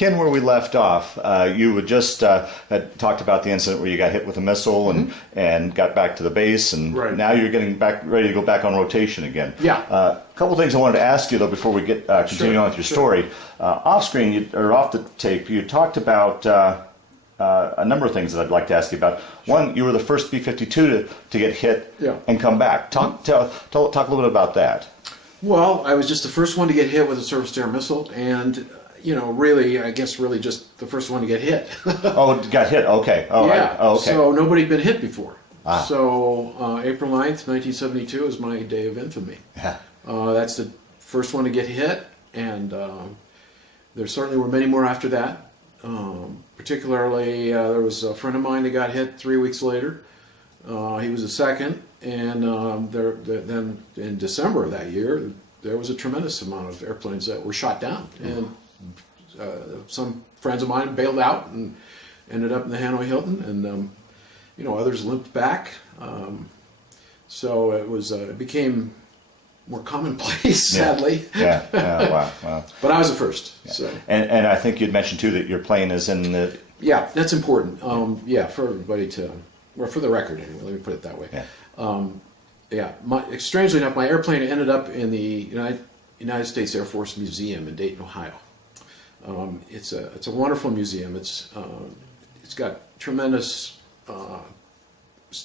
Ken, where we left off, you had just had talked about the incident where you got hit with a missile and got back to the base, and now you're getting back ready to go back on rotation again. Yeah. A couple things I wanted to ask you though before we get continue on with your story. Off screen or off the tape, you talked about a number of things that I'd like to ask you about. One, you were the first B-52 to get hit and come back. Talk a little bit about that. Well, I was just the first one to get hit with a surface-to-air missile, and I guess just the first one to get hit. Oh, it got hit. Okay. Oh, yeah. right. Oh, okay. So nobody had been hit before. Ah. So April 9th, 1972 is my day of infamy. Yeah. That's the first one to get hit, and there certainly were many more after that. Particularly, there was a friend of mine that got hit 3 weeks later. He was the second, and then in December of that year, there was a tremendous amount of airplanes that were shot down, and some friends of mine bailed out and ended up in the Hanoi Hilton, and others limped back. So it became more commonplace, sadly. Yeah. Wow. But I was the first. Yeah. So. And I think you'd mentioned too that your plane is in the. Yeah, that's important. For everybody to, or for the record anyway. Let me put it that way. Yeah. Strangely enough, my airplane ended up in the United States Air Force Museum in Dayton, Ohio. It's a wonderful museum. It's got tremendous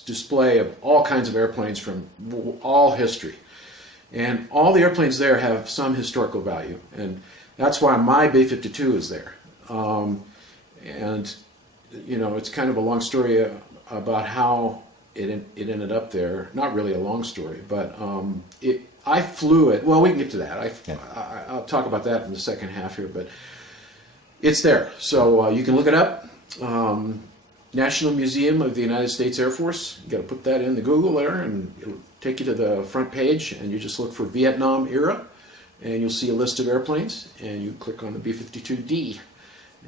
display of all kinds of airplanes from all history. And all the airplanes there have some historical value, and that's why my B-52 is there. It's kind of a long story about how it ended up there. Not really a long story, but I flew it. Well, we can get to that. I'll talk about that in the second half here, but it's there. So you can look it up. National Museum of the United States Air Force. You got to put that in the Google there, and it'll take you to the front page, and you just look for Vietnam era, and you'll see a list of airplanes, and you click on the B-52D,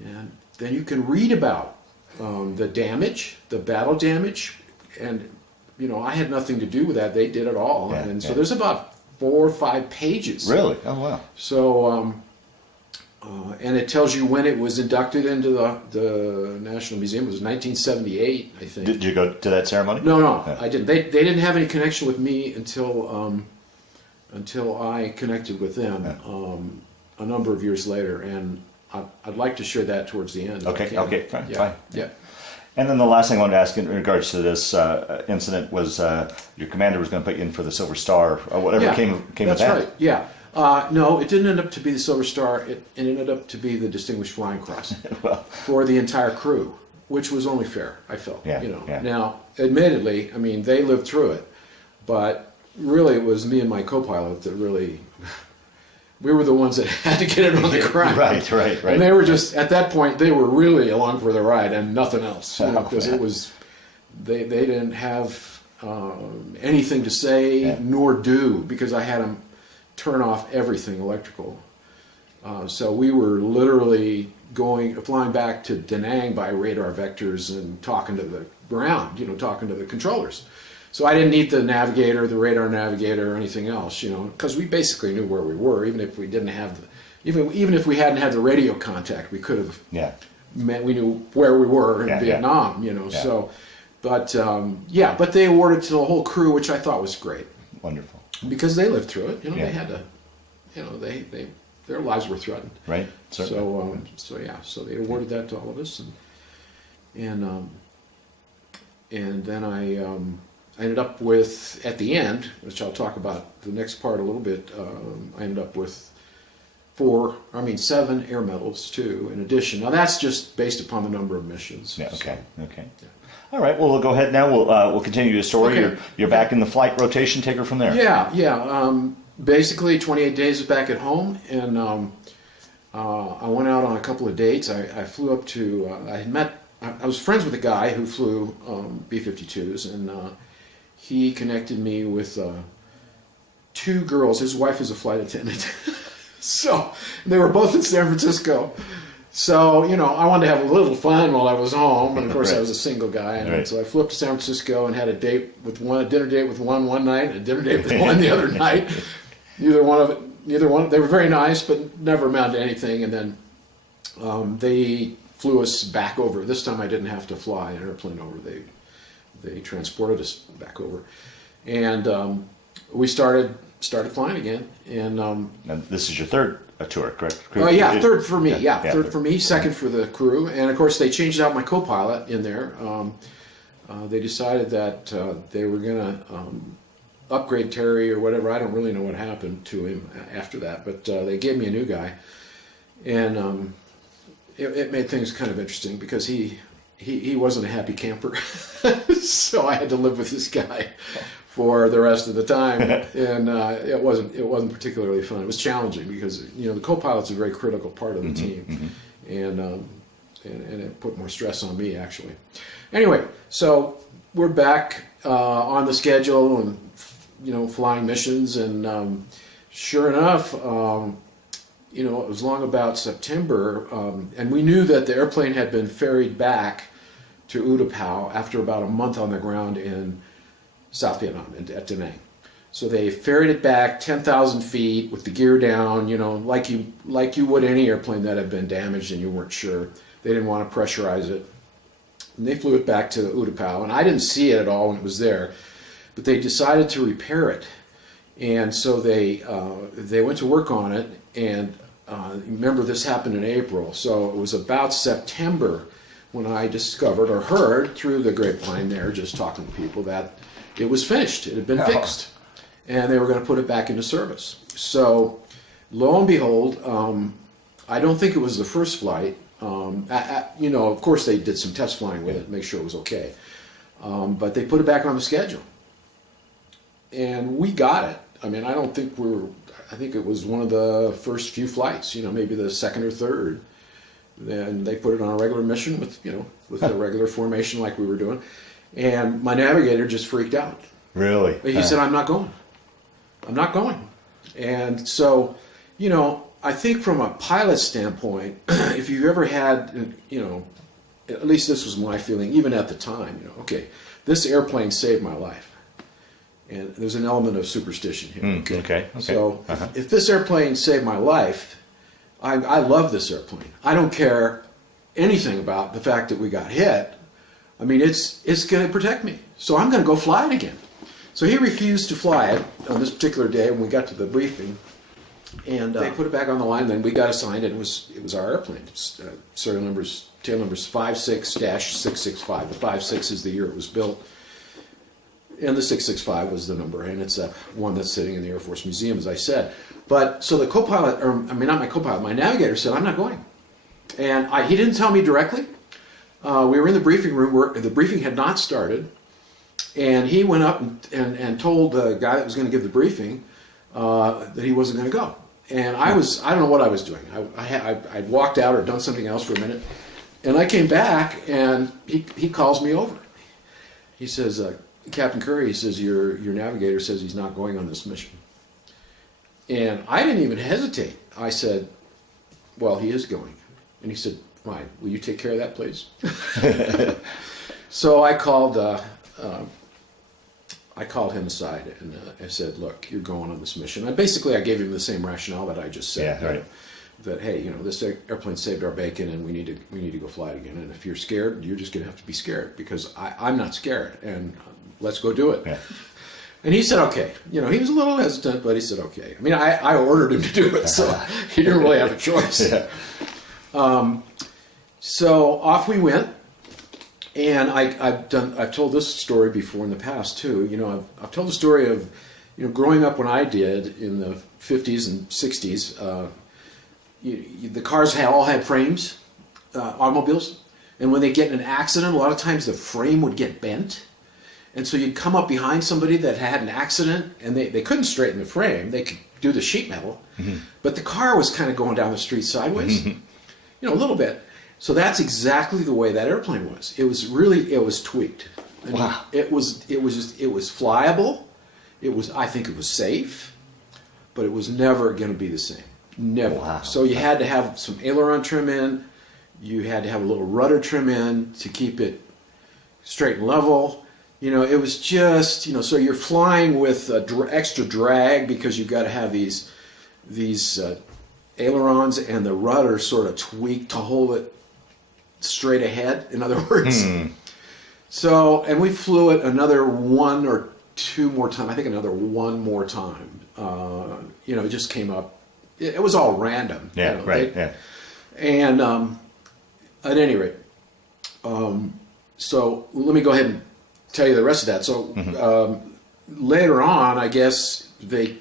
and then you can read about the damage, the battle damage, and I had nothing to do with that. They did it all, so there's about 4 or 5 pages. Really? Oh wow. So. And it tells you when it was inducted into the National Museum. It was 1978, I think. Did you go to that ceremony? No, I didn't. They didn't have any connection with me until I connected with them a number of years later, and I'd like to share that towards the end. Okay, fine. Yeah. And then the last thing I wanted to ask in regards to this incident was your commander was going to put you in for the Silver Star, or whatever came with that. That's right. Yeah. No, it didn't end up to be the Silver Star. It ended up to be the Distinguished Flying Cross for the entire crew, which was only fair, I felt. Now, admittedly, I mean, they lived through it, but really it was me and my co-pilot that really, we were the ones that had to get it on the ground. Right. And they were just, at that point, they were really along for the ride and nothing else, because it was, they didn't have anything to say nor do, because I had them turn off everything electrical. So we were literally flying back to Da Nang by radar vectors and talking to the ground, talking to the controllers. So I didn't need the navigator, the radar navigator, or anything else, because we basically knew where we were, even if we didn't have even if we hadn't had the radio contact, we could have. We knew where we were in Vietnam, So, but but they awarded to the whole crew, which I thought was great. Wonderful. Because they lived through it, they had to, their lives were threatened. Right. Certainly. So they awarded that to all of us, and then I ended up with, at the end, which I'll talk about the next part a little bit. I ended up with 7 air medals too, in addition. Now that's just based upon the number of missions. Yeah. Okay. So, Okay. Yeah. All right. Well, we'll go ahead now. We'll continue the story. Okay. You're back in the flight rotation. Take her from there. Yeah. Basically, 28 days back at home, and I went out on a couple of dates. I flew up to. I was friends with a guy who flew B-52s, and he connected me with 2 girls. His wife is a flight attendant, so they were both in San Francisco. So, I wanted to have a little fun while I was home, and of course I was a single guy, and so I flew up to San Francisco and had a dinner date with one night, and a dinner date with one the other night. Neither one, they were very nice, but never amounted to anything, and then They flew us back over. This time I didn't have to fly an airplane over. They transported us back over, and we started flying again. And Now, this is your third tour, correct? yeah, third for me. Yeah, yeah, third for me, second for the crew. And of course, they changed out my co-pilot in there. They decided that they were going to upgrade Terry or whatever. I don't really know what happened to him after that, but they gave me a new guy, and it made things kind of interesting because he wasn't a happy camper, so I had to live with this guy for the rest of the time, and it wasn't particularly fun. It was challenging because the co-pilot's a very critical part of the team, and it put more stress on me actually. Anyway, so we're back on the schedule and flying missions, and sure enough, it was long about September, and we knew that the airplane had been ferried back to Utapao after about a month on the ground in South Vietnam, at Da Nang. So they ferried it back 10,000 feet with the gear down, like you would any airplane that had been damaged and you weren't sure. They didn't want to pressurize it. And they flew it back to Utapao, and I didn't see it at all when it was there, but they decided to repair it. And so they went to work on it, and remember this happened in April, so it was about September when I discovered or heard through the grapevine there, just talking to people, that it was finished. It had been fixed, and they were going to put it back into service. So lo and behold, I don't think it was the first flight. Of course they did some test flying with it to make sure it was okay, but they put it back on the schedule, and we got it. I mean, I think it was one of the first few flights, maybe the second or third. Then they put it on a regular mission with the regular formation like we were doing. And my navigator just freaked out. Really? He said, I'm not going. I'm not going. And so, I think from a pilot standpoint, if you've ever had, at least this was my feeling, even at the time, okay, this airplane saved my life. And there's an element of superstition here. Okay. So if this airplane saved my life, I love this airplane. I don't care anything about the fact that we got hit. I mean, it's going to protect me. So I'm going to go fly it again. So he refused to fly it on this particular day when we got to the briefing. And they put it back on the line. Then we got assigned, and it was our airplane. It's, tail numbers 56-665. The 56 is the year it was built. And the 665 was the number, and it's one that's sitting in the Air Force Museum, as I said. But so the co-pilot, not my co-pilot, my navigator said, I'm not going. And he didn't tell me directly. We were in the briefing room where the briefing had not started, and he went up and told the guy that was going to give the briefing that he wasn't going to go. And I don't know what I was doing. I'd walked out or done something else for a minute, and I came back, and he calls me over. He says, Captain Curry, he says, your navigator says he's not going on this mission. And I didn't even hesitate. I said, well, he is going. And he said, fine, will you take care of that, please? So I called him aside, and I said, look, you're going on this mission. I gave him the same rationale that I just said. Yeah, right. That, hey, this airplane saved our bacon, and we need to go fly it again. And if you're scared, you're just going to have to be scared, because I'm not scared, and let's go do it. Yeah. And he said, okay. He was a little hesitant, but he said, okay. I mean, I ordered him to do it, so he didn't really have a choice. Yeah. So off we went, and I've told this story before in the past too. I've told the story of growing up when I did in the 50s and 60s. The cars all had frames, automobiles, and when they get in an accident, a lot of times the frame would get bent. And so you'd come up behind somebody that had an accident, and they couldn't straighten the frame. They could do the sheet metal, but the car was kind of going down the street sideways, a little bit. So that's exactly the way that airplane was. It was tweaked. I mean, wow. It was flyable. I think it was safe, but it was never going to be the same. Never. Wow. So you had to have some aileron trim in. You had to have a little rudder trim in to keep it straight and level. It was just, so you're flying with extra drag because you've got to have these ailerons and the rudder sort of tweaked to hold it straight ahead, in other words. So, and we flew it another one or two more times, I think another one more time. It just came up. It was all random. Yeah, right, yeah. And at any rate, so let me go ahead and tell you the rest of that. So later on, I guess they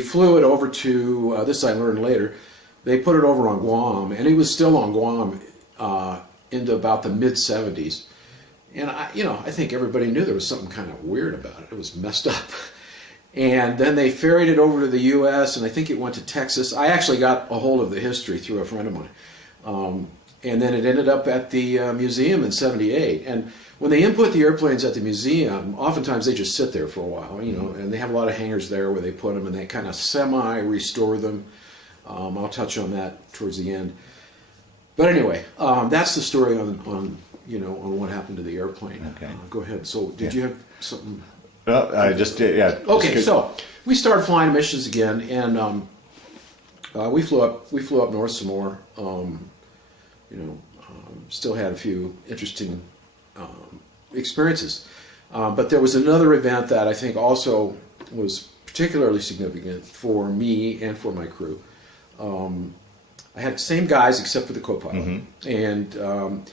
flew it over to, this I learned later, they put it over on Guam, and it was still on Guam into about the mid-'70s. And I think everybody knew there was something kind of weird about it. It was messed up. And then they ferried it over to the U.S., and I think it went to Texas. I actually got a hold of the history through a friend of mine. And then it ended up at the museum in '78. And when they input the airplanes at the museum, oftentimes they just sit there for a while, and they have a lot of hangars there where they put them, and they kind of semi-restore them. I'll touch on that towards the end. But anyway, that's the story on what happened to the airplane. Okay. Go ahead. So did you have something? Well, I just did, yeah. Okay, so we started flying missions again, and we flew up north some more. Still had a few interesting experiences, but there was another event that I think also was particularly significant for me and for my crew. I had the same guys except for the co-pilot, and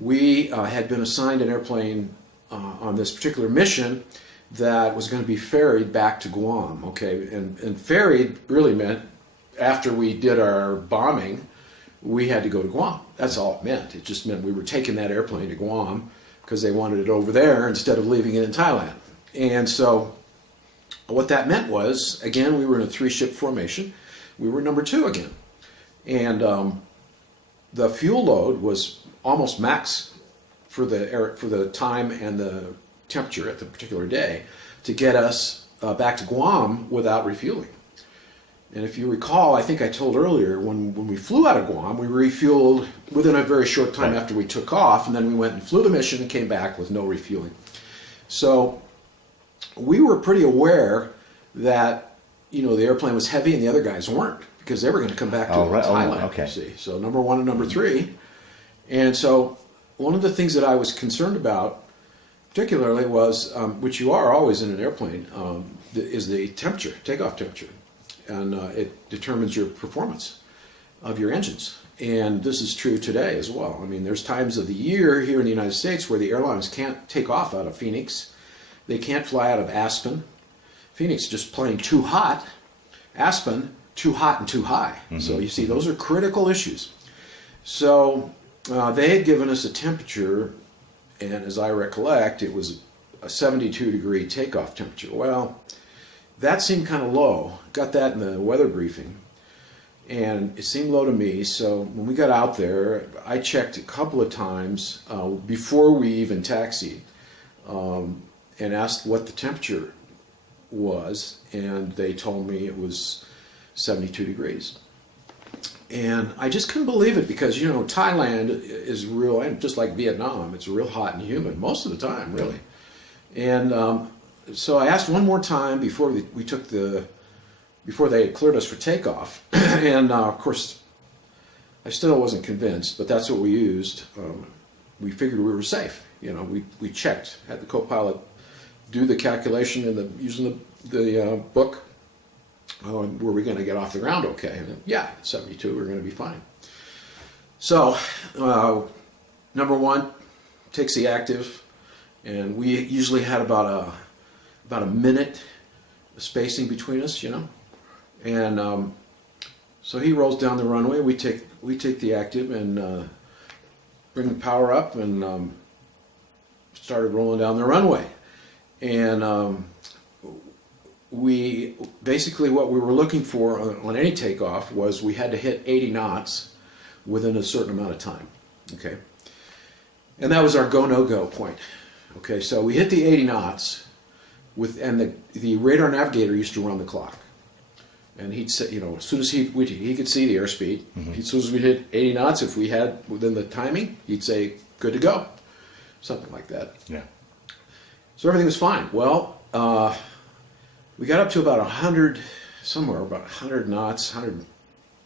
we had been assigned an airplane on this particular mission that was going to be ferried back to Guam. Okay, and ferried really meant after we did our bombing, we had to go to Guam. That's all it meant. It just meant we were taking that airplane to Guam because they wanted it over there instead of leaving it in Thailand. And so what that meant was, again, we were in a 3-ship formation. We were number 2 again. And the fuel load was almost max for the time and the temperature at the particular day to get us back to Guam without refueling. And if you recall, I think I told earlier, when we flew out of Guam, we refueled within a very short time after we took off, and then we went and flew the mission and came back with no refueling. So we were pretty aware that, the airplane was heavy and the other guys weren't, because they were going to come back to Thailand, you see. So number 1 and number 3. And so one of the things that I was concerned about, particularly, was, which you are always in an airplane, is the temperature, takeoff temperature. And it determines your performance of your engines. And this is true today as well. I mean, there's times of the year here in the United States where the airlines can't take off out of Phoenix. They can't fly out of Aspen. Phoenix just plain too hot. Aspen, too hot and too high. So you see, those are critical issues. So they had given us a temperature, and as I recollect, it was a 72-degree takeoff temperature. Well, that seemed kind of low. Got that in the weather briefing, and it seemed low to me. So when we got out there, I checked a couple of times before we even taxied, and asked what the temperature was, and they told me it was 72 degrees. And I just couldn't believe it because, Thailand is real, and just like Vietnam, it's real hot and humid most of the time, really. And so I asked one more time before before they had cleared us for takeoff, and of course, I still wasn't convinced, but that's what we used. We figured we were safe. We checked, had the co-pilot do the calculation using the book. Were we going to get off the ground okay? And yeah, 72, we're going to be fine. So, number 1 takes the active, and we usually had about a minute spacing between us, and so he rolls down the runway. We take the active and bring the power up and started rolling down the runway. And we basically, what we were looking for on any takeoff was we had to hit 80 knots within a certain amount of time. Okay, and that was our go no go point. Okay, so we hit the 80 knots. And the radar navigator used to run the clock, and he'd say, as soon as he could see the airspeed, as soon as we hit 80 knots, if we had within the timing, he'd say, good to go, something like that. Yeah. So everything was fine. Well, we got up to about 100, somewhere about 100 knots, 110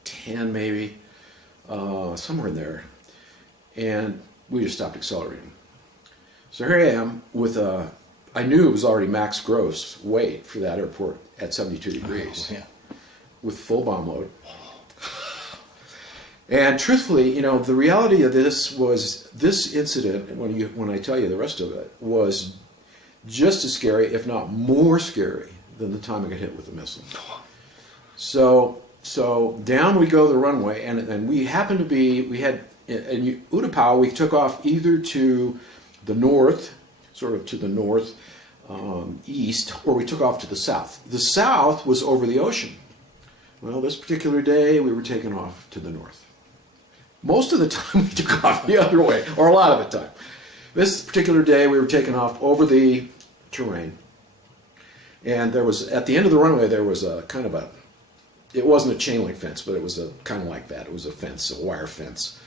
10 maybe, somewhere in there. And we just stopped accelerating. So here I am with I knew it was already max gross weight for that airport at 72 degrees with full bomb load. And truthfully, you know, the reality of this was this incident, when I tell you the rest of it, was just as scary, if not more scary, than the time I got hit with the missile. So down we go the runway, and we happened to be, we had, in Utapao, we took off either to the north, sort of to the north, east, or we took off to the south. The south was over the ocean. Well, this particular day, we were taking off to the north. Most of the time, we took off the other way, or a lot of the time. This particular day, we were taking off over the terrain. And there was, at the end of the runway, there was a kind of a, it wasn't a chain link fence, but it was a kind of like that. It was a fence, a wire fence,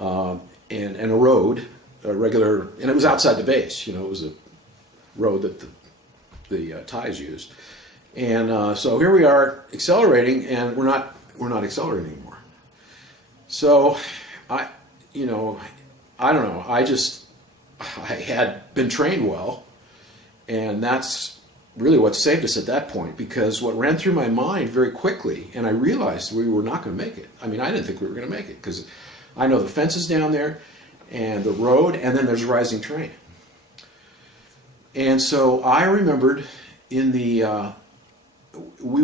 and a road, a regular, and it was outside the base. You know, it was a road that the ties used. And so here we are accelerating, and we're not accelerating anymore. So I don't know. I had been trained well, and that's really what saved us at that point, because what ran through my mind very quickly, and I realized we were not going to make it. I mean, I didn't think we were going to make it, because I know the fence is down there, and the road, and then there's rising terrain. And so I remembered in the, we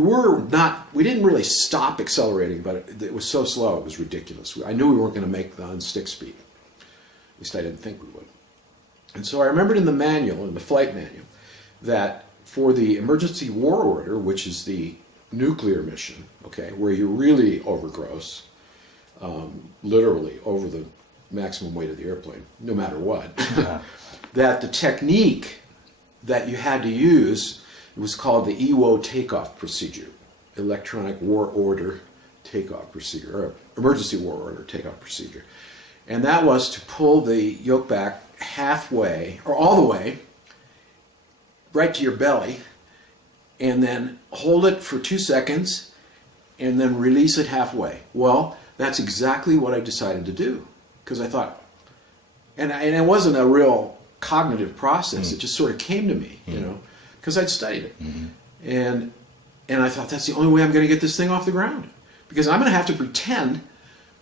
didn't really stop accelerating, but it was so slow, it was ridiculous. I knew we weren't going to make the unstick speed. At least I didn't think we would. And so I remembered in the manual, in the flight manual, that for the emergency war order, which is the nuclear mission, okay, where you're really over gross, literally over the maximum weight of the airplane, no matter what, that the technique that you had to use was called the EWO takeoff procedure, electronic war order takeoff procedure, or emergency war order takeoff procedure. And that was to pull the yoke back halfway, or all the way, right to your belly, and then hold it for 2 seconds, and then release it halfway. Well, that's exactly what I decided to do, because I thought, and it wasn't a real cognitive process. It just sort of came to me, you know, because I'd studied it. And I thought, that's the only way I'm going to get this thing off the ground, because I'm going to have to pretend,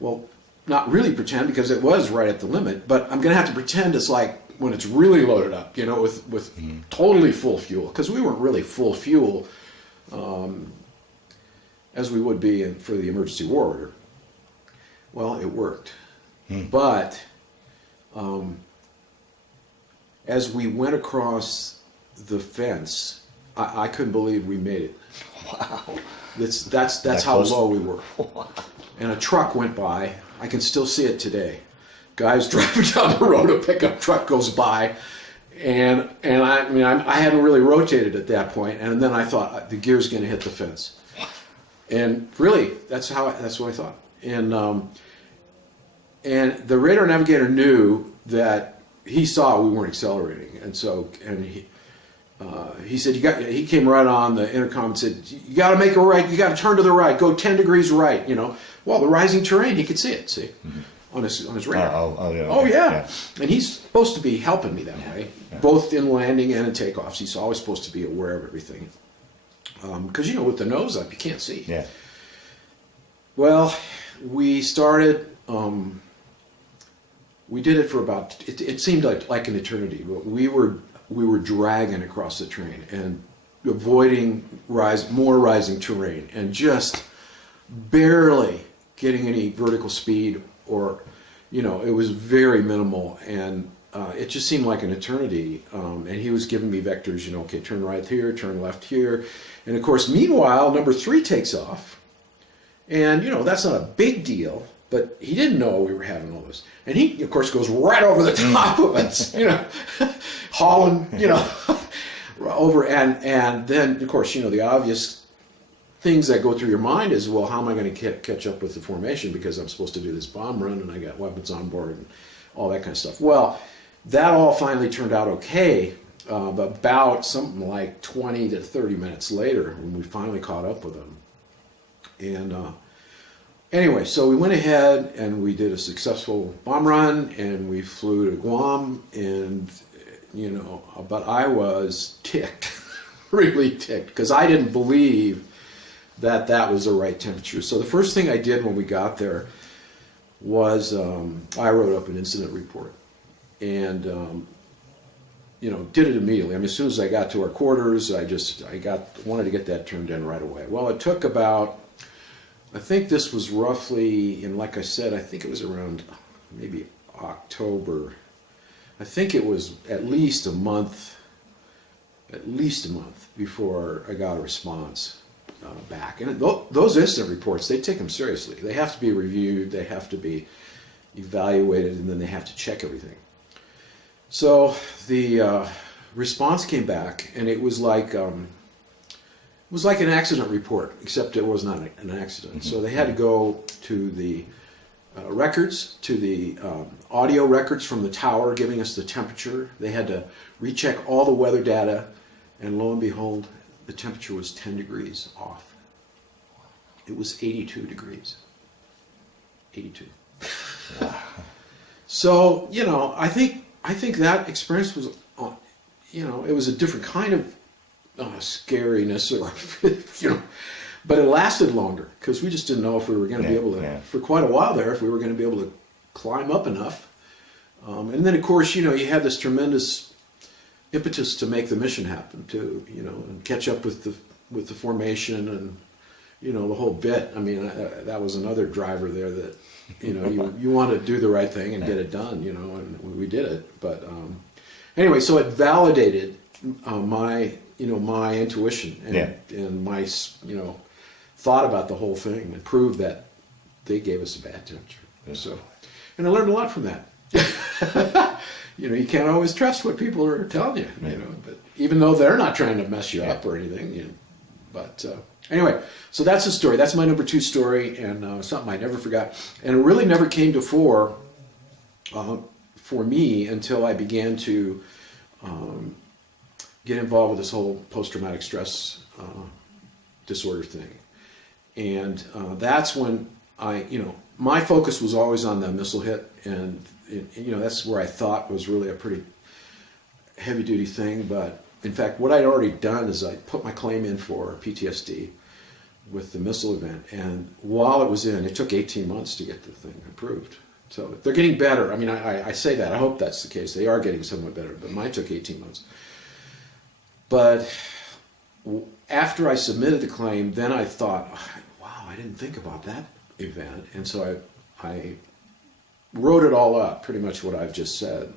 well, not really pretend, because it was right at the limit, but I'm going to have to pretend it's like when it's really loaded up, you know, with totally full fuel, because we weren't really full fuel as we would be for the emergency war order. Well, it worked. But as we went across the fence, I couldn't believe we made it. Wow. That's how low we were. Wow. And a truck went by. I can still see it today. Guys driving down the road, a pickup truck goes by, and I hadn't really rotated at that point, and then I thought the gear's going to hit the fence, and really that's what I thought, and the radar navigator knew that he saw we weren't accelerating, and he said he came right on the intercom and said, you got to make a right, you got to turn to the right, go 10 degrees right, you know. Well, the rising terrain, he could see it, on his radar. Oh, yeah. And he's supposed to be helping me that way, both in landing and in takeoffs. He's always supposed to be aware of everything. Because, you know, with the nose up, you can't see. Yeah. Well, we started, we did it for about, it seemed like an eternity, but we were dragging across the terrain and avoiding more rising terrain and just barely getting any vertical speed, or, you know, it was very minimal, and it just seemed like an eternity. And he was giving me vectors, you know, okay, turn right here, turn left here. And of course, meanwhile, number 3 takes off. And, you know, that's not a big deal, but he didn't know we were having all this. And he, of course, goes right over the top of us, you know, hauling, you know, over. And then, of course, you know, the obvious things that go through your mind is, well, how am I going to catch up with the formation, because I'm supposed to do this bomb run and I got weapons on board and all that kind of stuff. Well, that all finally turned out okay, but about something like 20 to 30 minutes later, when we finally caught up with them. And Anyway, so we went ahead and we did a successful bomb run, and we flew to Guam, and but I was ticked, really ticked, because I didn't believe that was the right temperature. So the first thing I did when we got there was I wrote up an incident report, and did it immediately. I mean, as soon as I got to our quarters, wanted to get that turned in right away. Well, it took about, I think this was roughly, and like I said, I think it was around maybe October. I think it was at least a month before I got a response back. And those incident reports, they take them seriously. They have to be reviewed, they have to be evaluated, and then they have to check everything. So the response came back, and it was like an accident report, except it was not an accident. So they had to go to the records, to the audio records from the tower giving us the temperature. They had to recheck all the weather data, and lo and behold, the temperature was 10 degrees off. It was 82 degrees. 82. So, I think that experience was, it was a different kind of scariness, or, but it lasted longer because we just didn't know if we were going to be able to, for quite a while there, if we were going to be able to climb up enough. And then, of course, you had this tremendous impetus to make the mission happen, to, and catch up with the formation and, the whole bit. I mean, that was another driver there that, you want to do the right thing and get it done, and we did it. But anyway, so it validated my intuition and my, thought about the whole thing, and proved that they gave us a bad temperature. So, and I learned a lot from that. You can't always trust what people are telling you, but even though they're not trying to mess you up or anything, but anyway, so that's the story. That's my number 2 story, and something I never forgot. And it really never came to fore for me until I began to get involved with this whole post-traumatic stress disorder thing. And that's when my focus was always on the missile hit, and that's where I thought was really a pretty heavy-duty thing. But in fact, what I'd already done is I put my claim in for PTSD with the missile event, and while it was in, it took 18 months to get the thing approved. So they're getting better. I mean, I say that. I hope that's the case. They are getting somewhat better, but mine took 18 months. But after I submitted the claim, then I thought, wow, I didn't think about that event. And so I wrote it all up, pretty much what I've just said,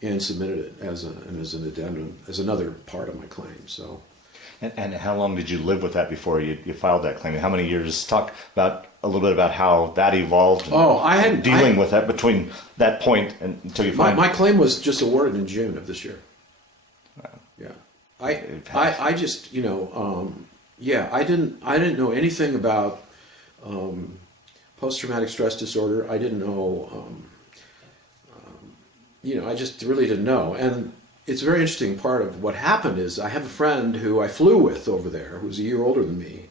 and submitted it as an addendum, as another part of my claim. So. And how long did you live with that before you filed that claim? How many years? Talk about a little bit about how that evolved. And dealing with that between that point and until you find my claim was just awarded in June of this year. Wow. Yeah, I just I didn't know anything about post-traumatic stress disorder. I didn't know. I just really didn't know. And it's a very interesting part of what happened is I have a friend who I flew with over there who's a year older than me,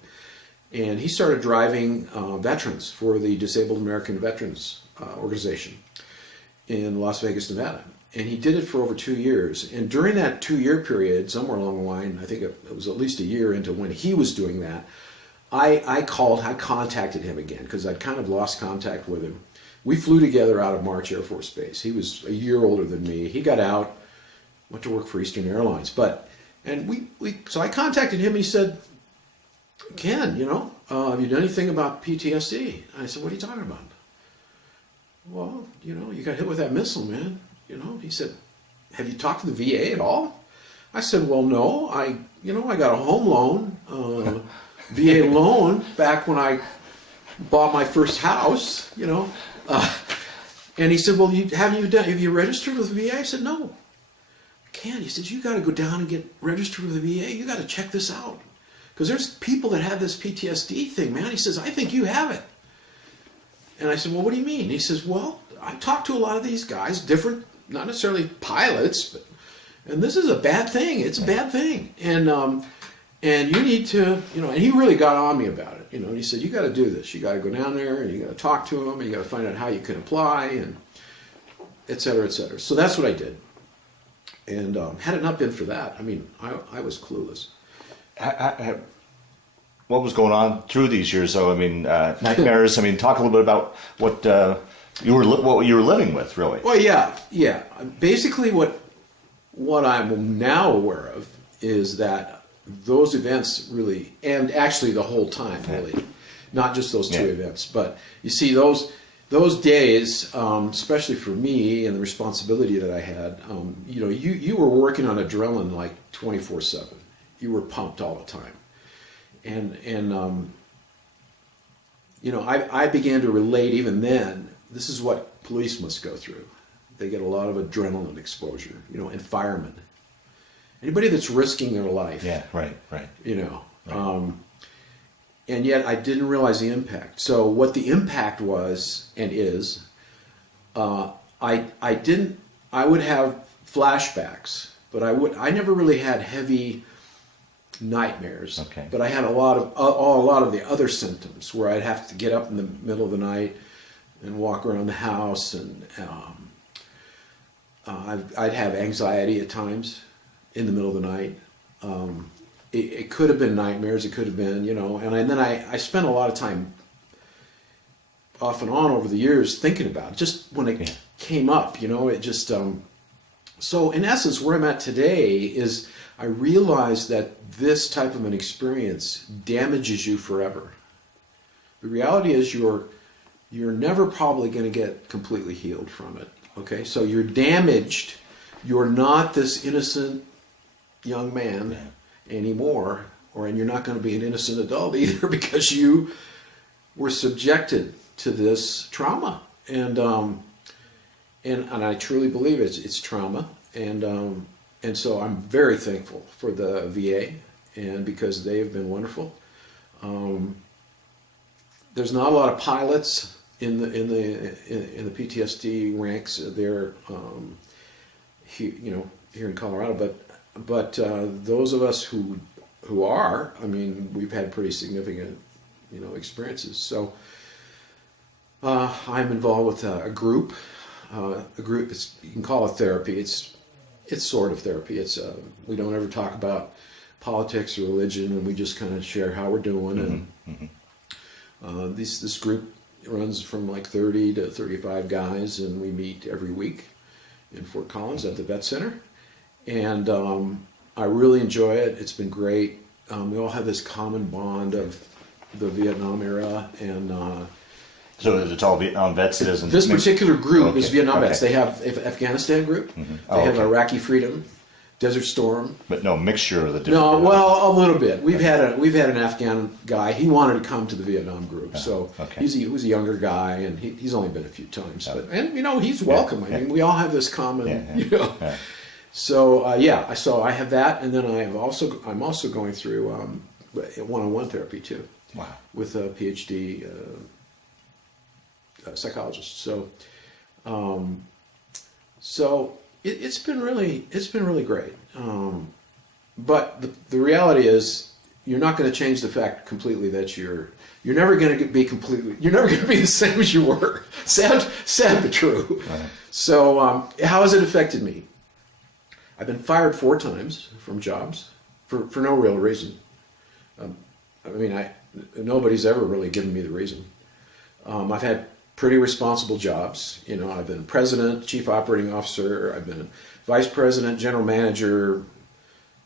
and he started driving veterans for the Disabled American Veterans Organization in Las Vegas, Nevada. And he did it for over 2 years. And during that 2-year period, somewhere along the line, I think it was at least a year into when he was doing that, I contacted him again because I'd kind of lost contact with him. We flew together out of March Air Force Base. He was a year older than me. He got out, went to work for Eastern Airlines. So I contacted him and he said, Ken, have you done anything about PTSD? I said, what are you talking about? Well, you got hit with that missile, man. He said, have you talked to the VA at all? I said, well, no. I got a home loan, VA loan back when I bought my first house, and he said, well, have you registered with the VA? I said, no. Ken, he said, you got to go down and get registered with the VA. You got to check this out. Because there's people that have this PTSD thing, man. He says, I think you have it. And I said, well, what do you mean? He says, well, I talked to a lot of these guys, different, not necessarily pilots, and this is a bad thing. It's a bad thing. And And you need to, and he really got on me about it, and he said, you got to do this. You got to go down there and you got to talk to him and you got to find out how you can apply and et cetera, et cetera. So that's what I did. And had it not been for that, I was clueless. What was going on through these years, though? Nightmares. Talk a little bit about what you were living with, really. Well, yeah. Basically, what I'm now aware of is that those events really, and actually the whole time, really, not just those two events, but you see those days, especially for me and the responsibility that I had, you were working on adrenaline like 24/7. You were pumped all the time. I began to relate even then, this is what police must go through. They get a lot of adrenaline exposure, and firemen. Anybody that's risking their life. Yeah, right. Right. And yet I didn't realize the impact. So what the impact was and is, I would have flashbacks, but I never really had heavy nightmares. Okay. But I had a lot of the other symptoms where I'd have to get up in the middle of the night and walk around the house, and I'd have anxiety at times in the middle of the night. It could have been nightmares. It could have been, and then I spent a lot of time off and on over the years thinking about it, just when it came up, it just, so in essence, where I'm at today is I realized that this type of an experience damages you forever. The reality is you're never probably going to get completely healed from it. Okay, so you're damaged. You're not this innocent young man anymore, and you're not going to be an innocent adult either, because you were subjected to this trauma, and I truly believe it's trauma, and so I'm very thankful for the VA, and because they have been wonderful. There's not a lot of pilots in the PTSD ranks there, here in Colorado, but those of us who are, we've had pretty significant, experiences. So I'm involved with a group. You can call it therapy. It's sort of therapy. It's we don't ever talk about politics or religion, and we just kind of share how we're doing. And this group runs from like 30 to 35 guys, and we meet every week in Fort Collins at the Vet Center. And I really enjoy it. It's been great. We all have this common bond of the Vietnam era, and so it's all Vietnam vets. It isn't. This particular group is Okay, Vietnam okay. vets. They have Afghanistan group. They have okay. Iraqi Freedom, Desert Storm. But no mixture of the different. No, well, a little bit. We've had an Afghan guy. He wanted to come to the Vietnam group, so okay. he was a younger guy, and he's only been a few times. But he's welcome. I mean, we all have this common, Yeah. So so I have that, and then I'm also going through one-on-one therapy too. Wow. With a PhD psychologist. So it's been really great. But the reality is, you're not going to change the fact completely that you're never going to be the same as you were. Sad but true. Right. So how has it affected me? I've been fired 4 times from jobs for no real reason. Nobody's ever really given me the reason. I've had pretty responsible jobs. I've been president, chief operating officer. I've been vice president, general manager.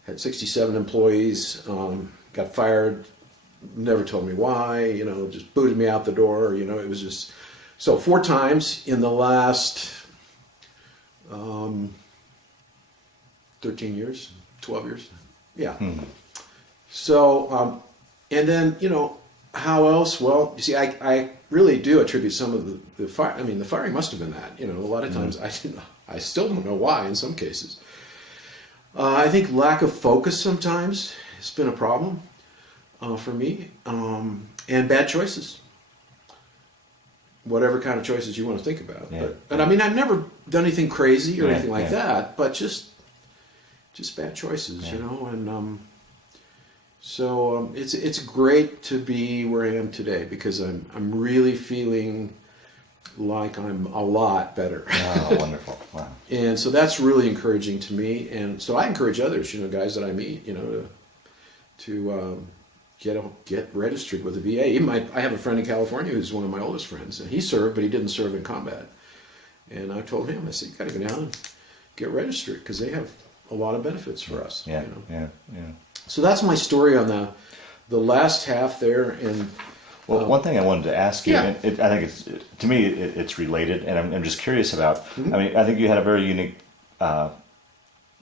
Had 67 employees. Got fired. Never told me why. Just booted me out the door. It was just so 4 times in the last 13 years, 12 years. Yeah. So, and then, how else? Well, you see, I really do attribute some of the fire. The firing must have been that. A lot of times I still don't know why in some cases. I think lack of focus sometimes has been a problem for me, and bad choices. Whatever kind of choices you want to think about. Yeah. But I've never done anything crazy or anything like that, but just bad choices, and So it's great to be where I am today because I'm really feeling like I'm a lot better. Oh, wonderful! Wow. And so that's really encouraging to me. And so I encourage others, guys that I meet, to get registered with the VA. Even I have a friend in California who's one of my oldest friends, and he served, but he didn't serve in combat. And I told him, I said, you got to go down and get registered because they have a lot of benefits for us. Yeah, yeah. So that's my story on the last half there. And well, one thing I wanted to ask you, Yeah. and I think to me it's related, and I'm just curious about. Mm-hmm. I mean, I think you had a very unique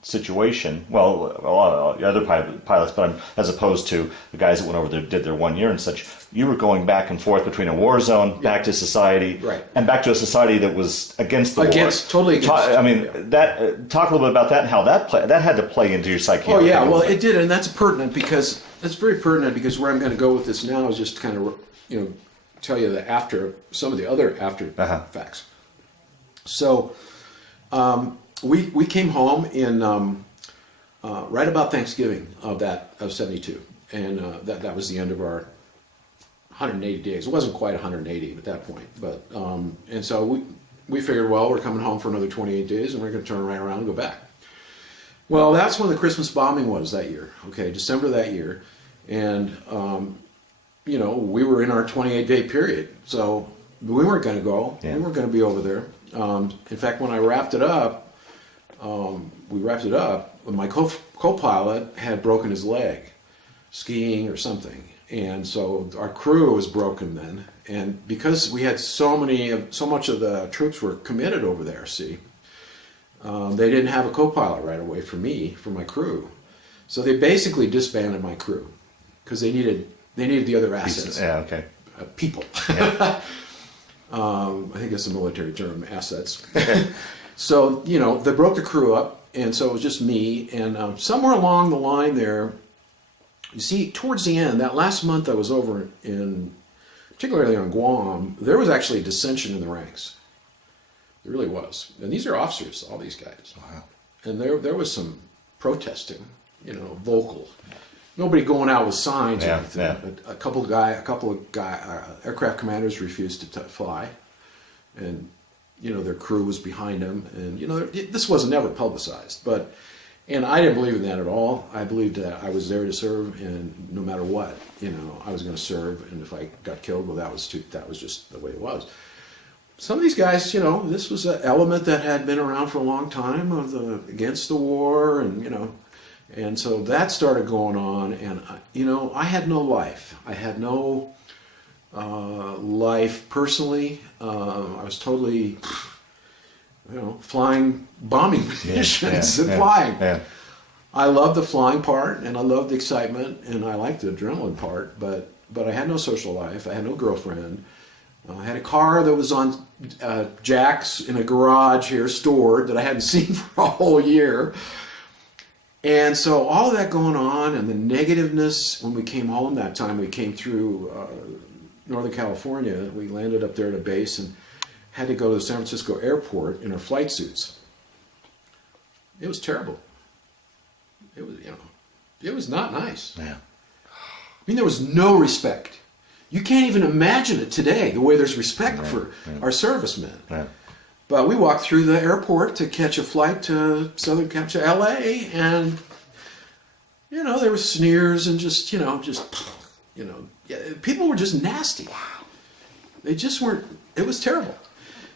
situation. Well, a lot of other pilots, but as opposed to the guys that went over there, did their 1 year and such. You were going back and forth between a war zone, back to society, Right. and back to a society that was against the war. Totally against. I mean, talk a little bit about that and how that had to play into your psyche. Oh yeah, well it did, and that's pertinent because that's very pertinent because where I'm going to go with this now is just kind of tell you some of the other after facts. So we came home in right about Thanksgiving of '72, and that was the end of our 180 days. It wasn't quite 180 at that point, but and so we figured, well, we're coming home for another 28 days, and we're going to turn right around and go back. Well, that's when the Christmas bombing was that year. Okay, December that year, and we were in our 28-day period, so we weren't going to go. Yeah. We weren't going to be over there. In fact, when I wrapped it up, my co-pilot had broken his leg, skiing or something. And so our crew was broken then, and because we had so much of the troops were committed over there, they didn't have a co-pilot right away for my crew, so they basically disbanded my crew because they needed the other assets. Yeah, okay. People. Yeah. I think that's a military term, assets. So they broke the crew up, and so it was just me, and somewhere along the line there. You see, towards the end, that last month I was over particularly on Guam, there was actually a dissension in the ranks. There really was. And these are officers, all these guys. Wow. And there was some protesting, vocal. Nobody going out with signs or anything. Yeah. But a couple of aircraft commanders refused to fly. And, their crew was behind them. And, this wasn't never publicized. And I didn't believe in that at all. I believed that I was there to serve, and no matter what, I was going to serve. And if I got killed, well, that was just the way it was. Some of these guys, this was an element that had been around for a long time against the war, and so that started going on. And I had no life. I had no life personally. I was totally. Flying bombing missions and flying. Yeah. I loved the flying part, and I loved the excitement, and I liked the adrenaline part, but I had no social life. I had no girlfriend. I had a car that was on jacks in a garage here stored that I hadn't seen for a whole year. And so all of that going on, and the negativeness when we came home that time, we came through Northern California. We landed up there at a base and had to go to the San Francisco airport in our flight suits. It was terrible. It was not nice. Yeah. I mean, there was no respect. You can't even imagine it today, the way there's respect for our servicemen. Yeah. But we walked through the airport to catch a flight to LA, and there were sneers and people were just nasty. Wow. They just weren't. It was terrible.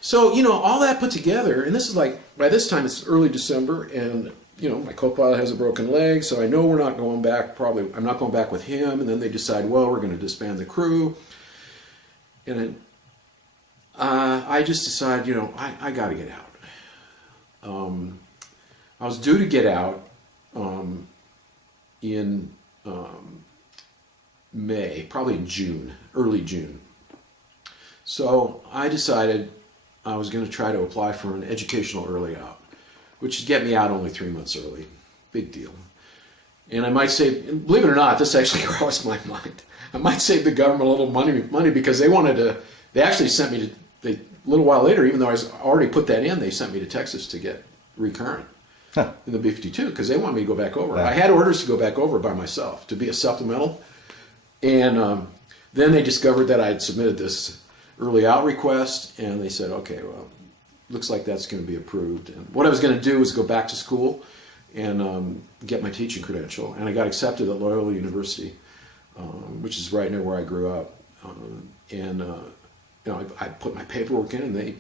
So, all that put together, and this is like, by this time it's early December, and, my co-pilot has a broken leg, so I know we're not going back, I'm not going back with him, and then they decide, well, we're going to disband the crew, and then I just decided, I got to get out. I was due to get out in May, probably in June, early June. So I decided I was going to try to apply for an educational early out, which would get me out only 3 months early. Big deal. And I might say, believe it or not, this actually crossed my mind. I might save the government a little money because they actually sent me a little while later, even though I was already put that in, they sent me to Texas to get recurrent. in the B-52 because they wanted me to go back over. I had orders to go back over by myself to be a supplemental, and then they discovered that I had submitted this early out request, and they said, okay, well, looks like that's going to be approved. And what I was going to do was go back to school and get my teaching credential, and I got accepted at Loyola University, which is right near where I grew up. I put my paperwork in, and it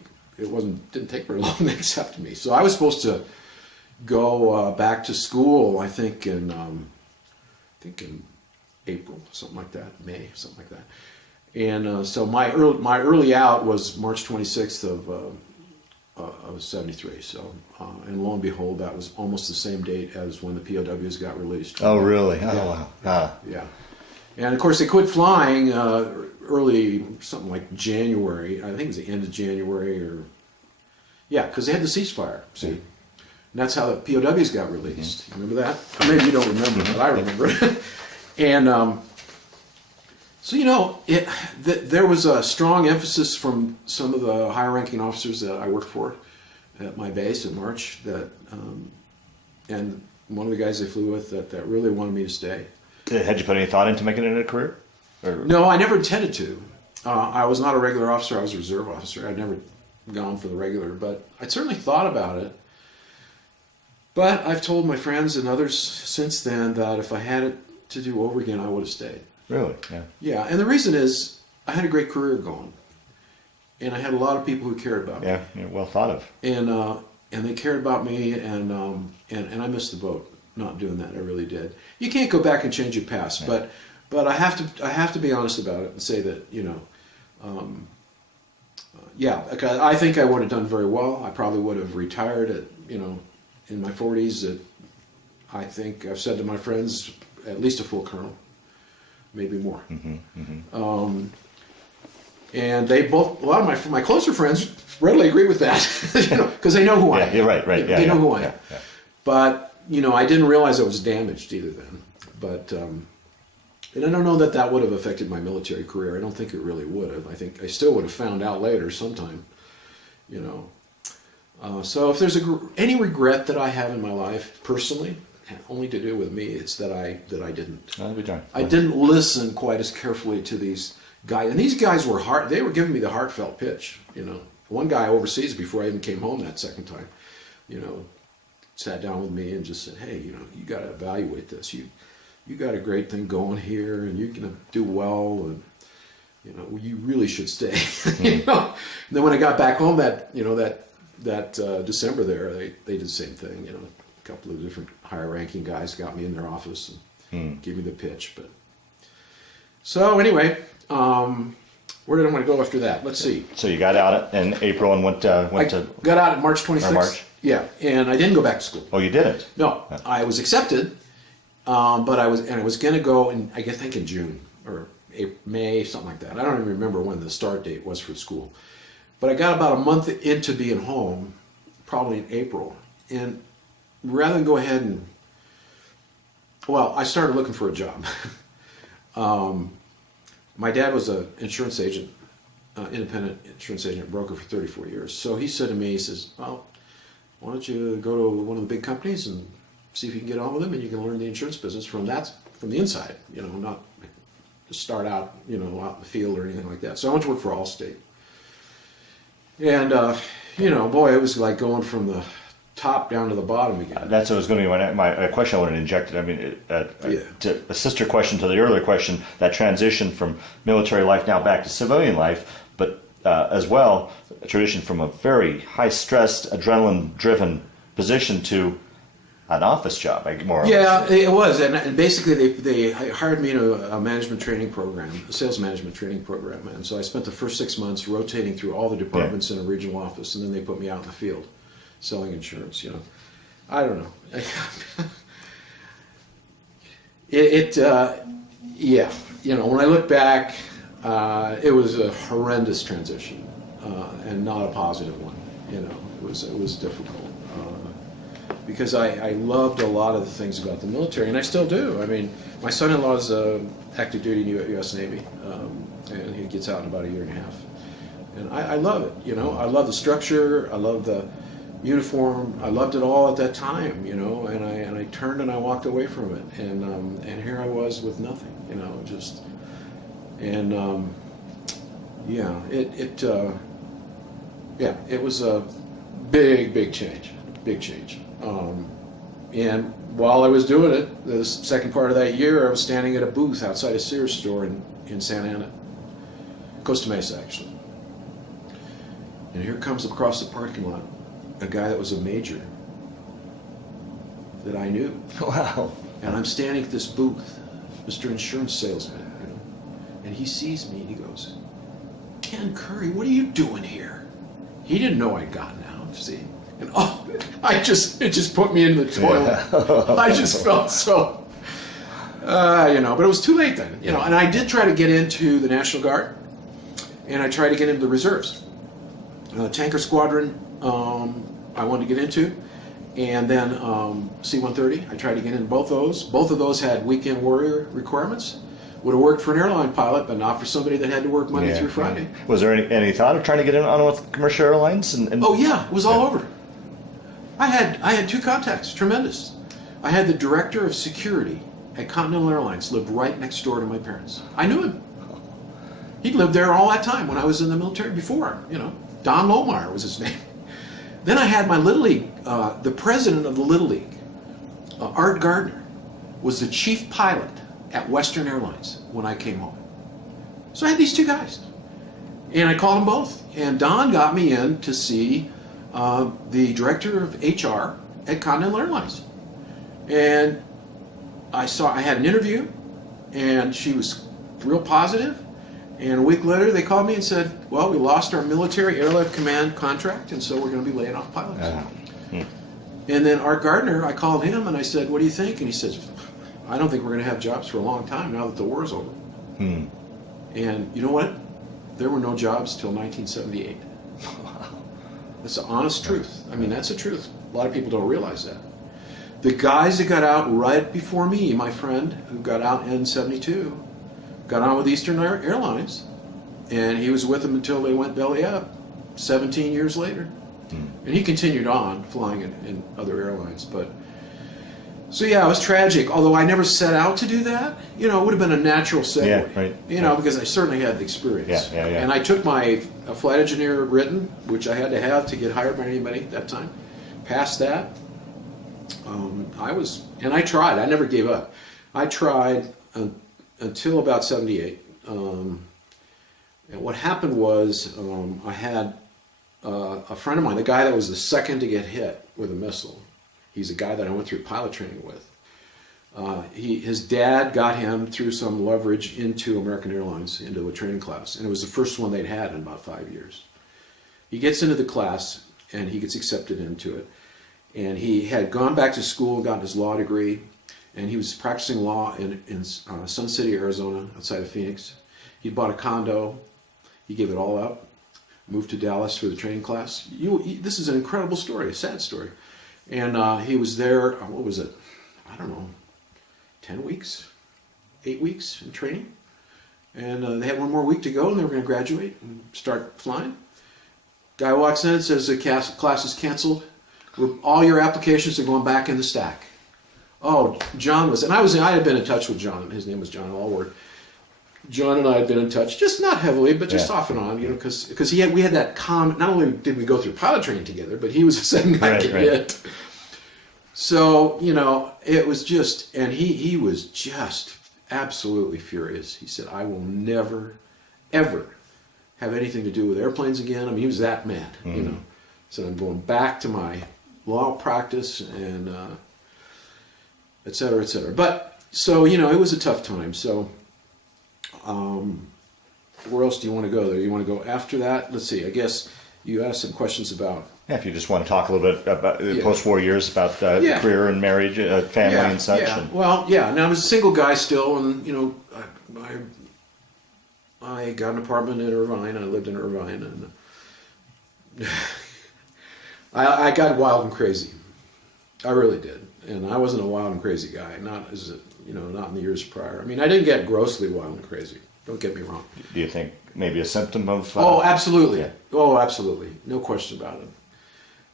didn't take very long to accept me. So I was supposed to go back to school, I think in April, something like that, May, something like that. And so my early out was March 26th of 73. So and lo and behold, that was almost the same date as when the POWs got released. Oh, really? Yeah. Oh, wow. Ah. Yeah. And of course, they quit flying early, something like January. I think it was the end of January, because they had the ceasefire. See, and that's how the POWs got released. Remember that? Maybe you don't remember, but I remember it. And so there was a strong emphasis from some of the higher-ranking officers that I worked for at my base in March. And one of the guys they flew with that really wanted me to stay. Had you put any thought into making it a career? Or? No, I never intended to. I was not a regular officer. I was a reserve officer. I'd never gone for the regular, but I'd certainly thought about it. But I've told my friends and others since then that if I had it to do over again, I would have stayed. Really? Yeah. Yeah, and the reason is I had a great career going, and I had a lot of people who cared about me. Yeah, well thought of. And they cared about me, and I missed the boat not doing that. I really did. You can't go back and change your past, but I have to be honest about it and say that I think I would have done very well. I probably would have retired at in my 40s. I think I've said to my friends at least a full colonel, maybe more. And they both, a lot of my closer friends readily agree with that, because they know who I am. Yeah, right. They know who I am. Yeah. But I didn't realize I was damaged either then. But and I don't know that would have affected my military career. I don't think it really would have. I think I still would have found out later sometime. So if there's any regret that I have in my life personally, only to do with me, it's that I didn't. I didn't listen quite as carefully to these guys, and these guys were they were giving me the heartfelt pitch. One guy overseas, before I even came home that second time, sat down with me and just said, "Hey, you got to evaluate this. You got a great thing going here, and you're gonna do well, and you really should stay." And then when I got back home that December there, they did the same thing. A couple of different higher-ranking guys got me in their office and gave me the pitch. But so anyway, where did I want to go after that? Let's see. So you got out in April and went to. Got out at March 26th. March. Yeah, and I didn't go back to school. Oh, you didn't? No, I was accepted, but I was going to go I think in June or May, something like that. I don't even remember when the start date was for school. But I got about a month into being home, probably in April, and rather than go ahead I started looking for a job. My dad was an insurance agent, independent insurance agent, broker for 34 years. So he said to me, he says, "Well, why don't you go to one of the big companies and see if you can get on with them, and you can learn the insurance business from the inside, not to start out, out in the field or anything like that." So I went to work for Allstate. And, boy, it was like going from the top down to the bottom again. That's what was going to be my question I wanted to inject. I mean, to a sister question to the earlier question, that transition from military life now back to civilian life, but as well, a transition from a very high-stressed, adrenaline-driven position to an office job, more or less. Yeah, it was. And basically, they hired me into a management training program, a sales management training program. And so I spent the first 6 months rotating through all the departments in a regional office, and then they put me out in the field selling insurance. I don't know. When I look back, it was a horrendous transition, and not a positive one. It was difficult. Because I loved a lot of the things about the military, and I still do. I mean, my son-in-law is active duty in the U.S. Navy, and he gets out in about a year and a half. And I love it, I love the structure. I love uniform. I loved it all at that time, you know, and I turned and I walked away from it, and here I was with nothing, you know, just, and yeah, it was a big change, and while I was doing it, the second part of that year, I was standing at a booth outside a Sears store in Santa Ana, Costa Mesa, actually. And here comes across the parking lot a guy that was a major that I knew. Wow. And I'm standing at this booth, Mr. Insurance Salesman, you know, and he sees me and he goes, "Ken Curry, what are you doing here?" He didn't know I'd gotten out, see? And it just put me in the toilet. I just felt so, you know, but it was too late then, you know. And I did try to get into the National Guard, and I tried to get into the reserves. Tanker Squadron, I wanted to get into, and then C-130, I tried to get into both those. Both of those had weekend warrior requirements. Would have worked for an airline pilot, but not for somebody that had to work Monday through Friday. Was there any thought of trying to get in on with commercial airlines? Oh yeah, it was all over. I had two contacts, tremendous. I had the director of security at Continental Airlines lived right next door to my parents. I knew him. He'd lived there all that time when I was in the military before, you know. Don Lohmeyer was his name. Then I had my Little League, the president of the Little League, Art Gardner, was the chief pilot at Western Airlines when I came home. So I had these two guys. And I called them both. And Don got me in to see the director of HR at Continental Airlines. And I had an interview, and she was real positive. And a week later, they called me and said, "Well, we lost our military airlift command contract, and so we're going to be laying off pilots." And then Art Gardner, I called him and I said, "What do you think?" And he said, "I don't think we're going to have jobs for a long time now that the war's over." And you know what? There were no jobs till 1978. That's the honest truth. I mean, that's the truth. A lot of people don't realize that. The guys that got out right before me, my friend who got out in 72, got on with Eastern Airlines, and he was with them until they went belly up 17 years later. And he continued on flying in other airlines. But so yeah, it was tragic. Although I never set out to do that, you know, it would have been a natural segue. Yeah, right. You know, because I certainly had the experience. Yeah. And I took my flight engineer written, which I had to have to get hired by anybody at that time. Passed that. I tried. I never gave up. I tried until about 78. And what happened was I had a friend of mine, the guy that was the second to get hit with a missile. He's a guy that I went through pilot training with. His dad got him through some leverage into American Airlines, into a training class, and it was the first one they'd had in about 5 years. He gets into the class, and he gets accepted into it. And he had gone back to school, gotten his law degree, and he was practicing law in Sun City, Arizona, outside of Phoenix. He bought a condo. He gave it all up, moved to Dallas for the training class. This is an incredible story, a sad story. And he was there, what was it? I don't know, 10 weeks, 8 weeks in training. And they had one more week to go, and they were going to graduate and start flying. Guy walks in and says the class is canceled. All your applications are going back in the stack. Oh, John was, and I had been in touch with John. His name was John Allward. John and I had been in touch, just not heavily, but just off and on, you know, because we had that common. Not only did we go through pilot training together, but he was the second guy to hit. So you know, it was just, and he was just absolutely furious. He said, "I will never, ever have anything to do with airplanes again." I mean, he was that mad, you know. So I'm going back to my law practice and et cetera, et cetera. But so you know, it was a tough time. So. Where else do you want to go there? You want to go after that? Let's see. I guess you asked some questions about. Yeah, if you just want to talk a little bit about the post-war years, about career and marriage, family and such. Yeah. Well, yeah. Now I was a single guy still, and you know, I got an apartment in Irvine. I lived in Irvine, and I got wild and crazy. I really did, and I wasn't a wild and crazy guy. Not in the years prior. I mean, I didn't get grossly wild and crazy. Don't get me wrong. Do you think maybe a symptom of? Oh, absolutely. Yeah. Oh, absolutely. No question about it.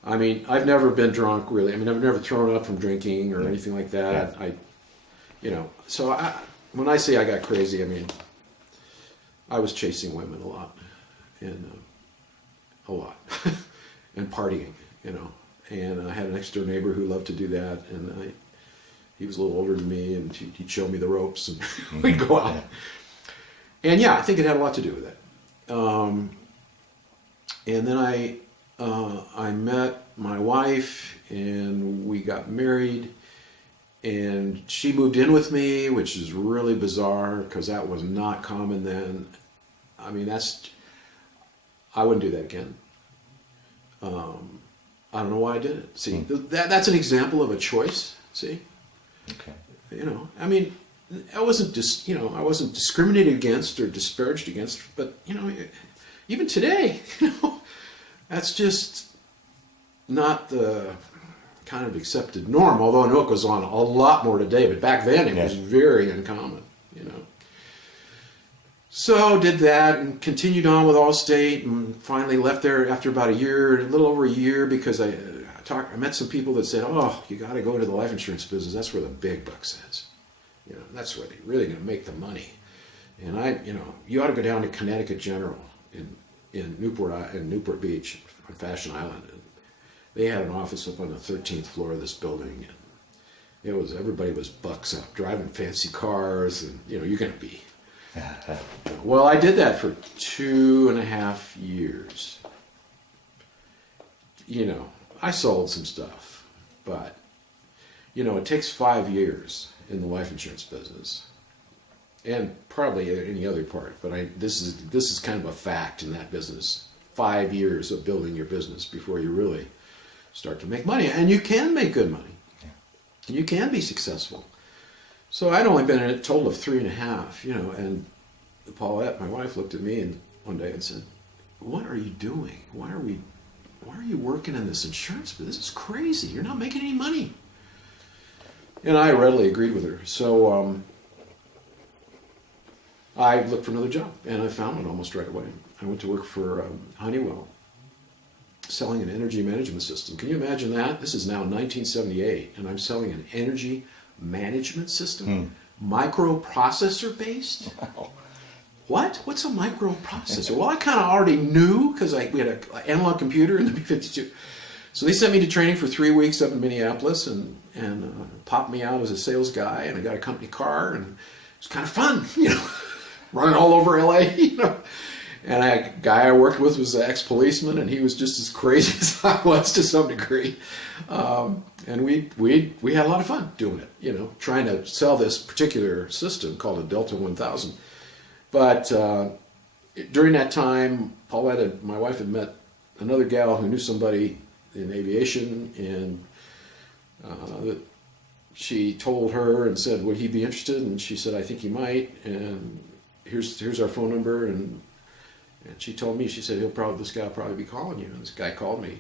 I mean, I've never been drunk really. I mean, I've never thrown up from drinking or anything like that. So when I say I got crazy, I mean, I was chasing women a lot, and and partying, and I had an next door neighbor who loved to do that, and he was a little older than me, and he'd show me the ropes, and we'd go out. And yeah, I think it had a lot to do with it. And then I met my wife, and we got married, and she moved in with me, which is really bizarre because that was not common then. I mean, I wouldn't do that again. I don't know why I did it. See, that's an example of a choice. See, okay. I mean, I wasn't I wasn't discriminated against or disparaged against, but even today, that's just not the kind of accepted norm. Although I know it goes on a lot more today, but back then it was very uncommon. So did that and continued on with Allstate, and finally left there after about a little over a year, because I met some people that said, "Oh, you got to go to the life insurance business. That's where the big bucks is. That's where they're really going to make the money." And you ought to go down to Connecticut General in Newport Beach on Fashion Island. And they had an office up on the 13th floor of this building, and everybody was bucks up, driving fancy cars, and you're going to be. Well, I did that for 2.5 years. I sold some stuff, but it takes 5 years in the life insurance business, and probably any other part. But this is kind of a fact in that business. 5 years of building your business before you really start to make money, and you can make good money. You can be successful. So I'd only been in a total of 3.5, and Paulette, my wife, looked at me one day and said, "What are you doing? Why are you working in this insurance business? This is crazy. You're not making any money." And I readily agreed with her. So I looked for another job, and I found one almost right away. I went to work for Honeywell, selling an energy management system. Can you imagine that? This is now 1978, and I'm selling an energy management system, microprocessor based. Wow. What? What's a microprocessor? Well, I kind of already knew because we had an analog computer in the B-52. So they sent me to training for 3 weeks up in Minneapolis, and popped me out as a sales guy, and I got a company car, and it was kind of fun, running all over LA, And a guy I worked with was an ex-policeman, and he was just as crazy as I was to some degree. And we had a lot of fun doing it, trying to sell this particular system called a Delta 1000. But during that time, Paulette, my wife, had met another gal who knew somebody in aviation, and she told her and said, "Would he be interested?" And she said, "I think he might, and here's our phone number." And she told me, she said, "This guy will probably be calling you." And this guy called me,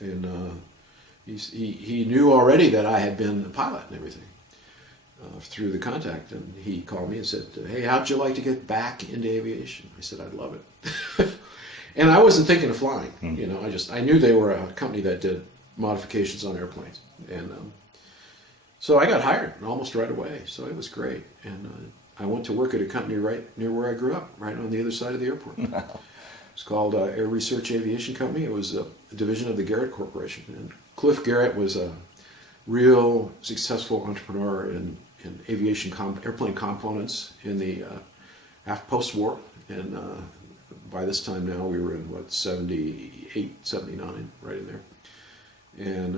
and he knew already that I had been a pilot and everything through the contact. And he called me and said, "Hey, how'd you like to get back into aviation?" I said, "I'd love it." And I wasn't thinking of flying. I knew they were a company that did modifications on airplanes, and so I got hired almost right away. So it was great, and I went to work at a company right near where I grew up, right on the other side of the airport. It's called Air Research Aviation Company. It was a division of the Garrett Corporation, and Cliff Garrett was a real successful entrepreneur in aviation airplane components in the post-war, and by this time now we were in 78, 79, right in there, and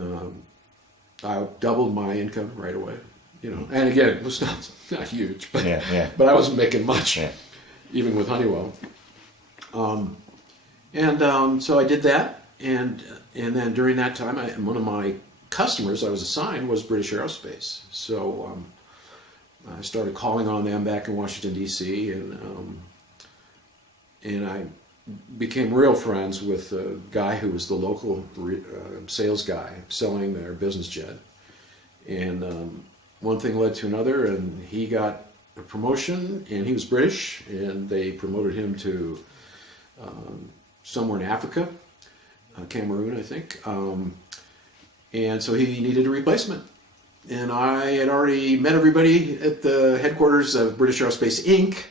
I doubled my income right away, and again, it was not huge, but but I wasn't making much, even with Honeywell, and so I did that, and then during that time, one of my customers I was assigned was British Aerospace, so I started calling on them back in Washington D.C. and I became real friends with a guy who was the local sales guy selling their business jet, and one thing led to another, and he got a promotion, and he was British, and they promoted him to somewhere in Africa. Cameroon, I think. And so he needed a replacement. And I had already met everybody at the headquarters of British Aerospace Inc.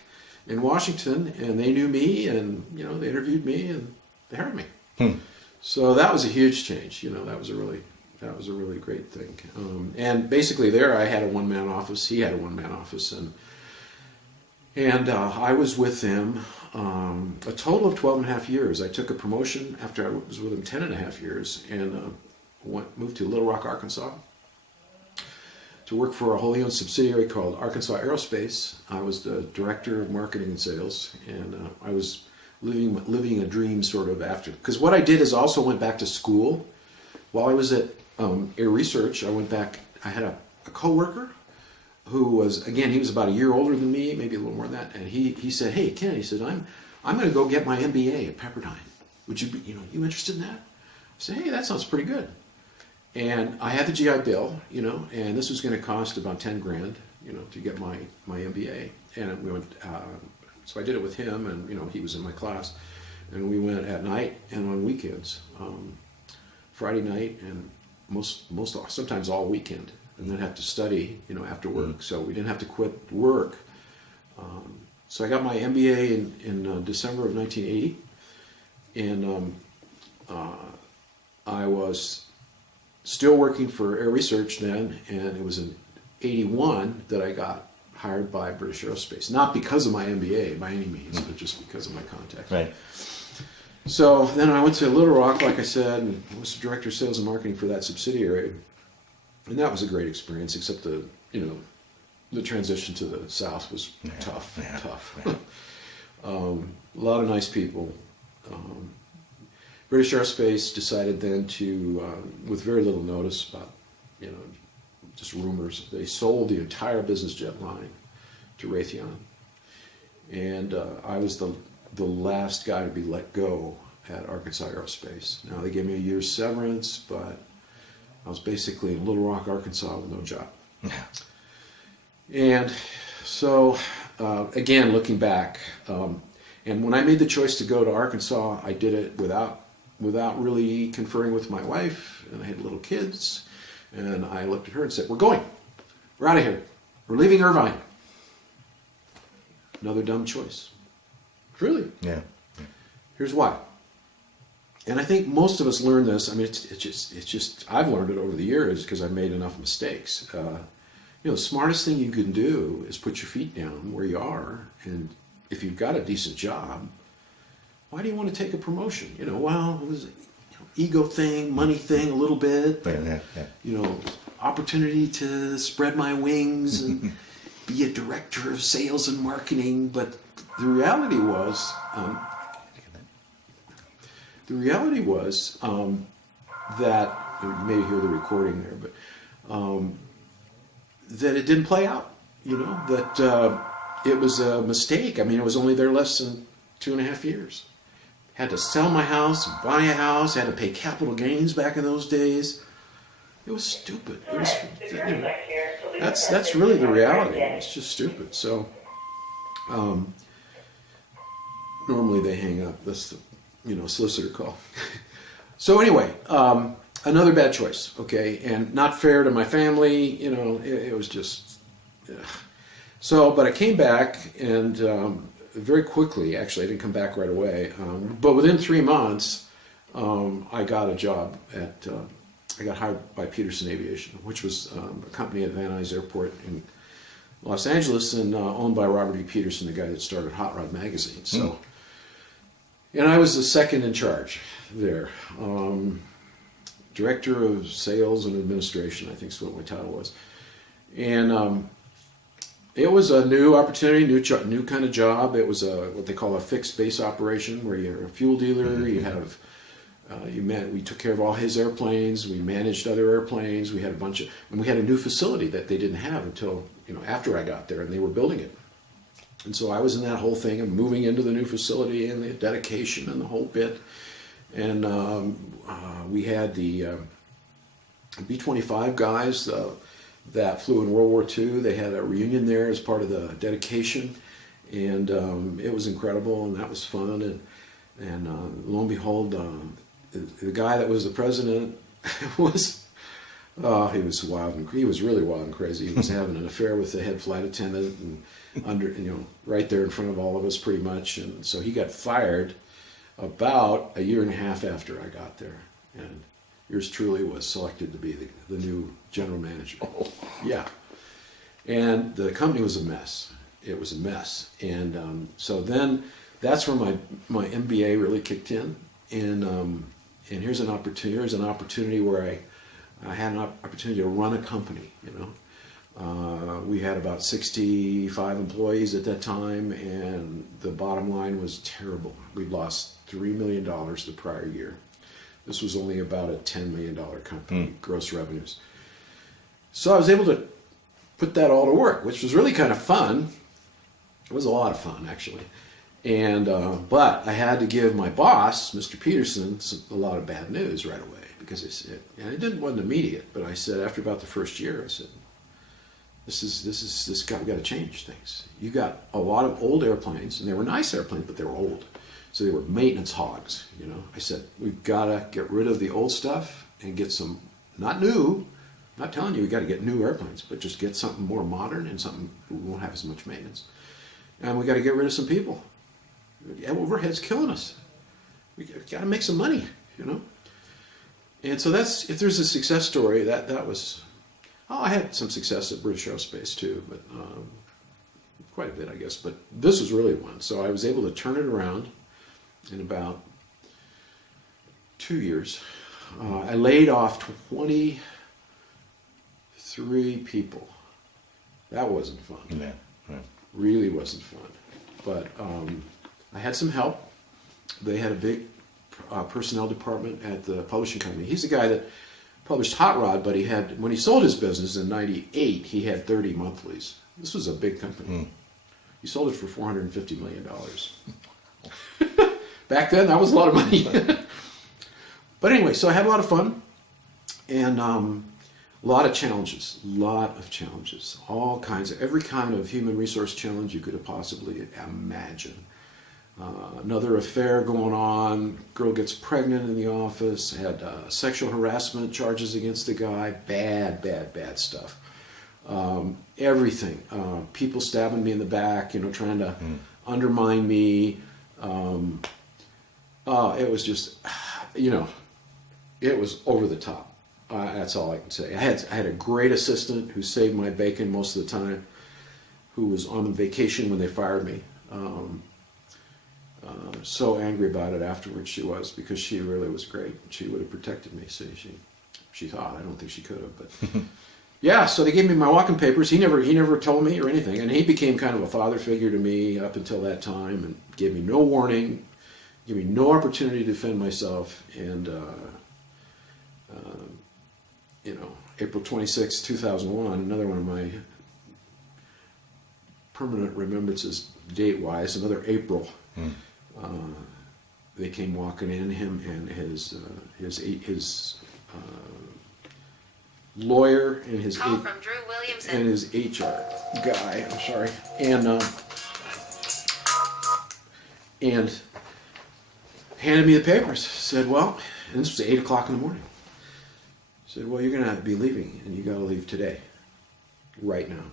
in Washington, and they knew me, and they interviewed me, and they hired me. So that was a huge change. That was a really great thing. And basically there I had a one-man office. He had a one-man office, and I was with him a total of 12 and a half years. I took a promotion after I was with him 10 and a half years, and moved to Little Rock, Arkansas, to work for a wholly owned subsidiary called Arkansas Aerospace. I was the director of marketing and sales, and I was living a dream sort of after. Because what I did is also went back to school. While I was at Air Research, I went back. I had a coworker who was, again, he was about a year older than me, maybe a little more than that, and he said, "Hey, Ken," he said, I'm going to go get my MBA at Pepperdine. Would you be, you interested in that?" I said, "Hey, that sounds pretty good." And I had the GI Bill, and this was going to cost about 10 grand, to get my MBA. And we went, so I did it with him, and, he was in my class. And we went at night and on weekends, Friday night and sometimes all weekend, and then have to study, after work. So we didn't have to quit work. So I got my MBA in December of 1980. And I was still working for Air Research then, and it was in 81 that I got hired by British Aerospace. Not because of my MBA by any means, but just because of my contacts. Right. So then I went to Little Rock, like I said, and was the director of sales and marketing for that subsidiary. And that was a great experience, except the transition to the South was tough. Yeah. A lot of nice people. British Aerospace decided then to, with very little notice about, just rumors, they sold the entire business jet line to Raytheon. And I was the last guy to be let go at Arkansas Aerospace. Now, they gave me a year's severance, but I was basically in Little Rock, Arkansas with no job. And so, again, looking back, and when I made the choice to go to Arkansas, I did it without really conferring with my wife, and I had little kids, and I looked at her and said, "We're going. We're out of here. We're leaving Irvine." Another dumb choice. Really. Yeah. Here's why. And I think most of us learn this. I mean, it's just I've learned it over the years because I've made enough mistakes. The smartest thing you can do is put your feet down where you are, and if you've got a decent job, why do you want to take a promotion? Well, it was an ego thing, money thing, a little bit. Yeah. Opportunity to spread my wings and be a director of sales and marketing. But the reality was, that you may hear the recording there, but that it didn't play out. That it was a mistake. I mean, it was only there less than 2.5 years. Had to sell my house, buy a house, had to pay capital gains back in those days. It was stupid. It was, that's really the reality. It's just stupid. So normally they hang up. That's the solicitor call. So anyway, another bad choice. Okay, and not fair to my family. It was just. So, but I came back and. Very quickly, actually, I didn't come back right away, but within 3 months, I got a job I got hired by Peterson Aviation, which was a company at Van Nuys Airport in Los Angeles and owned by Robert E. Peterson, the guy that started Hot Rod Magazine. So, and I was the second in charge there. Director of Sales and Administration, I think is what my title was. And it was a new opportunity, new kind of job. It was what they call a fixed base operation, where you're a fuel dealer. You have, we took care of all his airplanes. We managed other airplanes. We had and we had a new facility that they didn't have until after I got there, and they were building it. And so I was in that whole thing of moving into the new facility and the dedication and the whole bit. And we had the B-25 guys. That flew in World War II. They had a reunion there as part of the dedication, and it was incredible, and that was fun. And lo and behold, the guy that was the president was, he was wild and he was really wild and crazy. He was having an affair with the head flight attendant and right there in front of all of us pretty much. And so he got fired about a year and a half after I got there. And yours truly was selected to be the new general manager. Oh. Yeah. And the company was a mess. It was a mess. And so then that's where my MBA really kicked in. And here's an opportunity where I had an opportunity to run a company, we had about 65 employees at that time, and the bottom line was terrible. We lost $3 million the prior year. This was only about a $10 million company, gross revenues. So I was able to put that all to work, which was really kind of fun. It was a lot of fun, actually. And but I had to give my boss, Mr. Peterson, a lot of bad news right away, because I said, and it wasn't immediate, but I said after about the first year, I said, we got to change things. You got a lot of old airplanes, and they were nice airplanes, but they were old, so they were maintenance hogs. I said we've got to get rid of the old stuff and get some, not new. I'm not telling you we got to get new airplanes, but just get something more modern and something we won't have as much maintenance. And we got to get rid of some people. Overhead's killing us. We got to make some money, And so that's, if there's a success story, that was. I had some success at British Aerospace too, but quite a bit, I guess. But this was really one. So I was able to turn it around in about 2 years. I laid off 23 people. That wasn't fun. Yeah, right. Really wasn't fun. But I had some help. They had a big personnel department at the publishing company. He's the guy that published Hot Rod, but when he sold his business in '98, he had 30 monthlies. This was a big company. He sold it for $450 million. Back then, that was a lot of money. But anyway, so I had a lot of fun, and a lot of challenges, all kinds of, every kind of human resource challenge you could have possibly imagine. Another affair going on, girl gets pregnant in the office, had sexual harassment charges against the guy, bad stuff. Everything. People stabbing me in the back, trying to undermine me. It was just, it was over the top. That's all I can say. I had a great assistant who saved my bacon most of the time, who was on vacation when they fired me. So angry about it afterwards she was, because she really was great. She would have protected me. So she thought. I don't think she could have, but yeah. So they gave me my walking papers. He never told me or anything, and he became kind of a father figure to me up until that time, and gave me no warning, gave me no opportunity to defend myself. And April 26, 2001, another one of my permanent remembrances date-wise, another April. They came walking in, him and his lawyer and his Call from Drew Williamson. and his HR guy. I'm sorry, and handed me the papers. Said, "Well," and this was 8 o'clock in the morning. Said, "Well, you're going to be leaving, and you got to leave today, right now.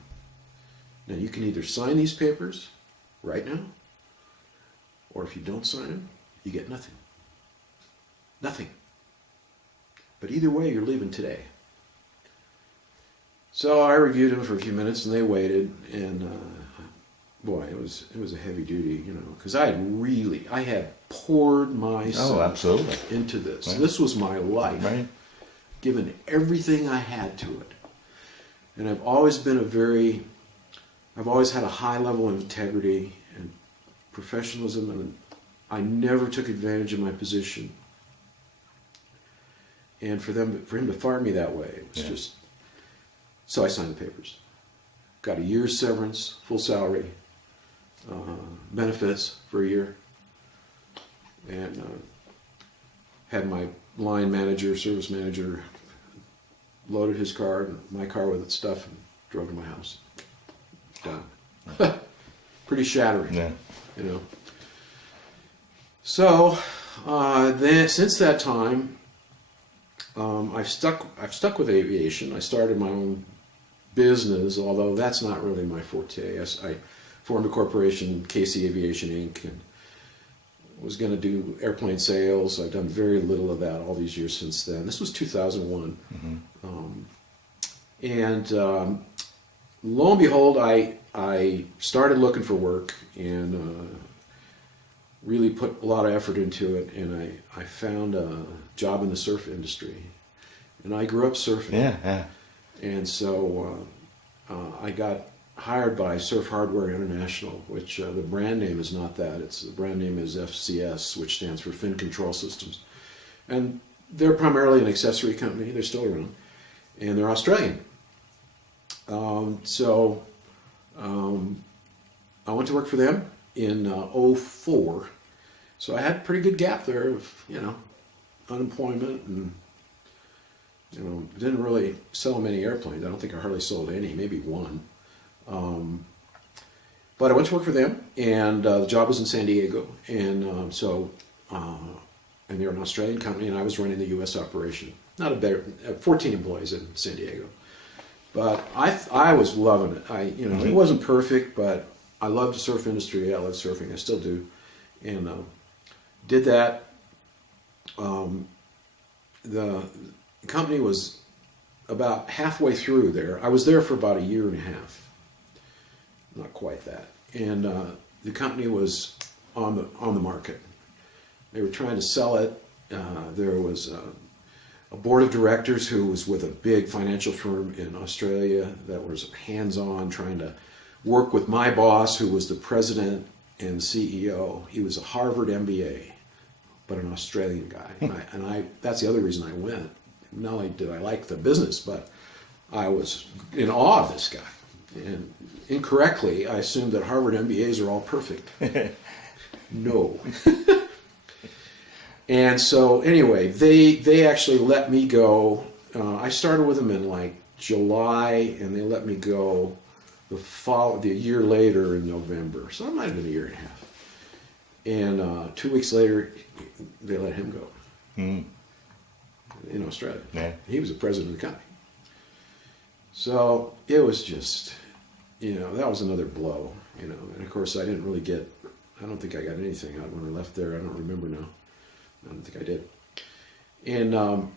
Now you can either sign these papers right now, or if you don't sign them, you get nothing. Nothing. But either way, you're leaving today." So I reviewed them for a few minutes, and they waited, and boy, it was a heavy duty, because I had poured myself into this. Right. This was my life, Right. given everything I had to it. And I've always had a high level of integrity and professionalism, and I never took advantage of my position. And for him to fire me that way, it was just. So I signed the papers. Got a year's severance, full salary, benefits for a year, and had my line manager, service manager, loaded his car and my car with its stuff, and drove to my house. Done. Pretty shattering. Yeah. So then since that time, I've stuck with aviation. I started my own business, although that's not really my forte. I formed a corporation, KC Aviation Inc., and was going to do airplane sales. I've done very little of that all these years since then. This was 2001. Lo and behold, I started looking for work and really put a lot of effort into it, and I found a job in the surf industry. And I grew up surfing. Yeah. And so I got hired by Surf Hardware International, which the brand name is not that. The brand name is FCS, which stands for Fin Control Systems. And they're primarily an accessory company. They're still around. And they're Australian. I went to work for them in 2004. So I had a pretty good gap there of, unemployment, and, didn't really sell many airplanes. I don't think I hardly sold any, maybe one. But I went to work for them, and the job was in San Diego. And and they're an Australian company, and I was running the U.S. operation. 14 employees in San Diego. But I was loving it. It wasn't perfect, but I loved the surf industry. I love surfing. I still do. And did that. The company was about halfway through there. I was there for about a year and a half. Not quite that. And the company was on the market. They were trying to sell it. There was a board of directors who was with a big financial firm in Australia that was hands-on, trying to work with my boss, who was the president and CEO. He was a Harvard MBA, but an Australian guy. And that's the other reason I went. Not only did I like the business, but I was in awe of this guy. And incorrectly, I assumed that Harvard MBAs are all perfect. No. And so anyway, they actually let me go. I started with them in like July, and they let me go the year later in November. So it might have been a year and a half. And 2 weeks later, they let him go in Australia. Yeah. He was the president of the company. So it was just, that was another blow, And of course, I don't think I got anything out when I left there. I don't remember now. I don't think I did. And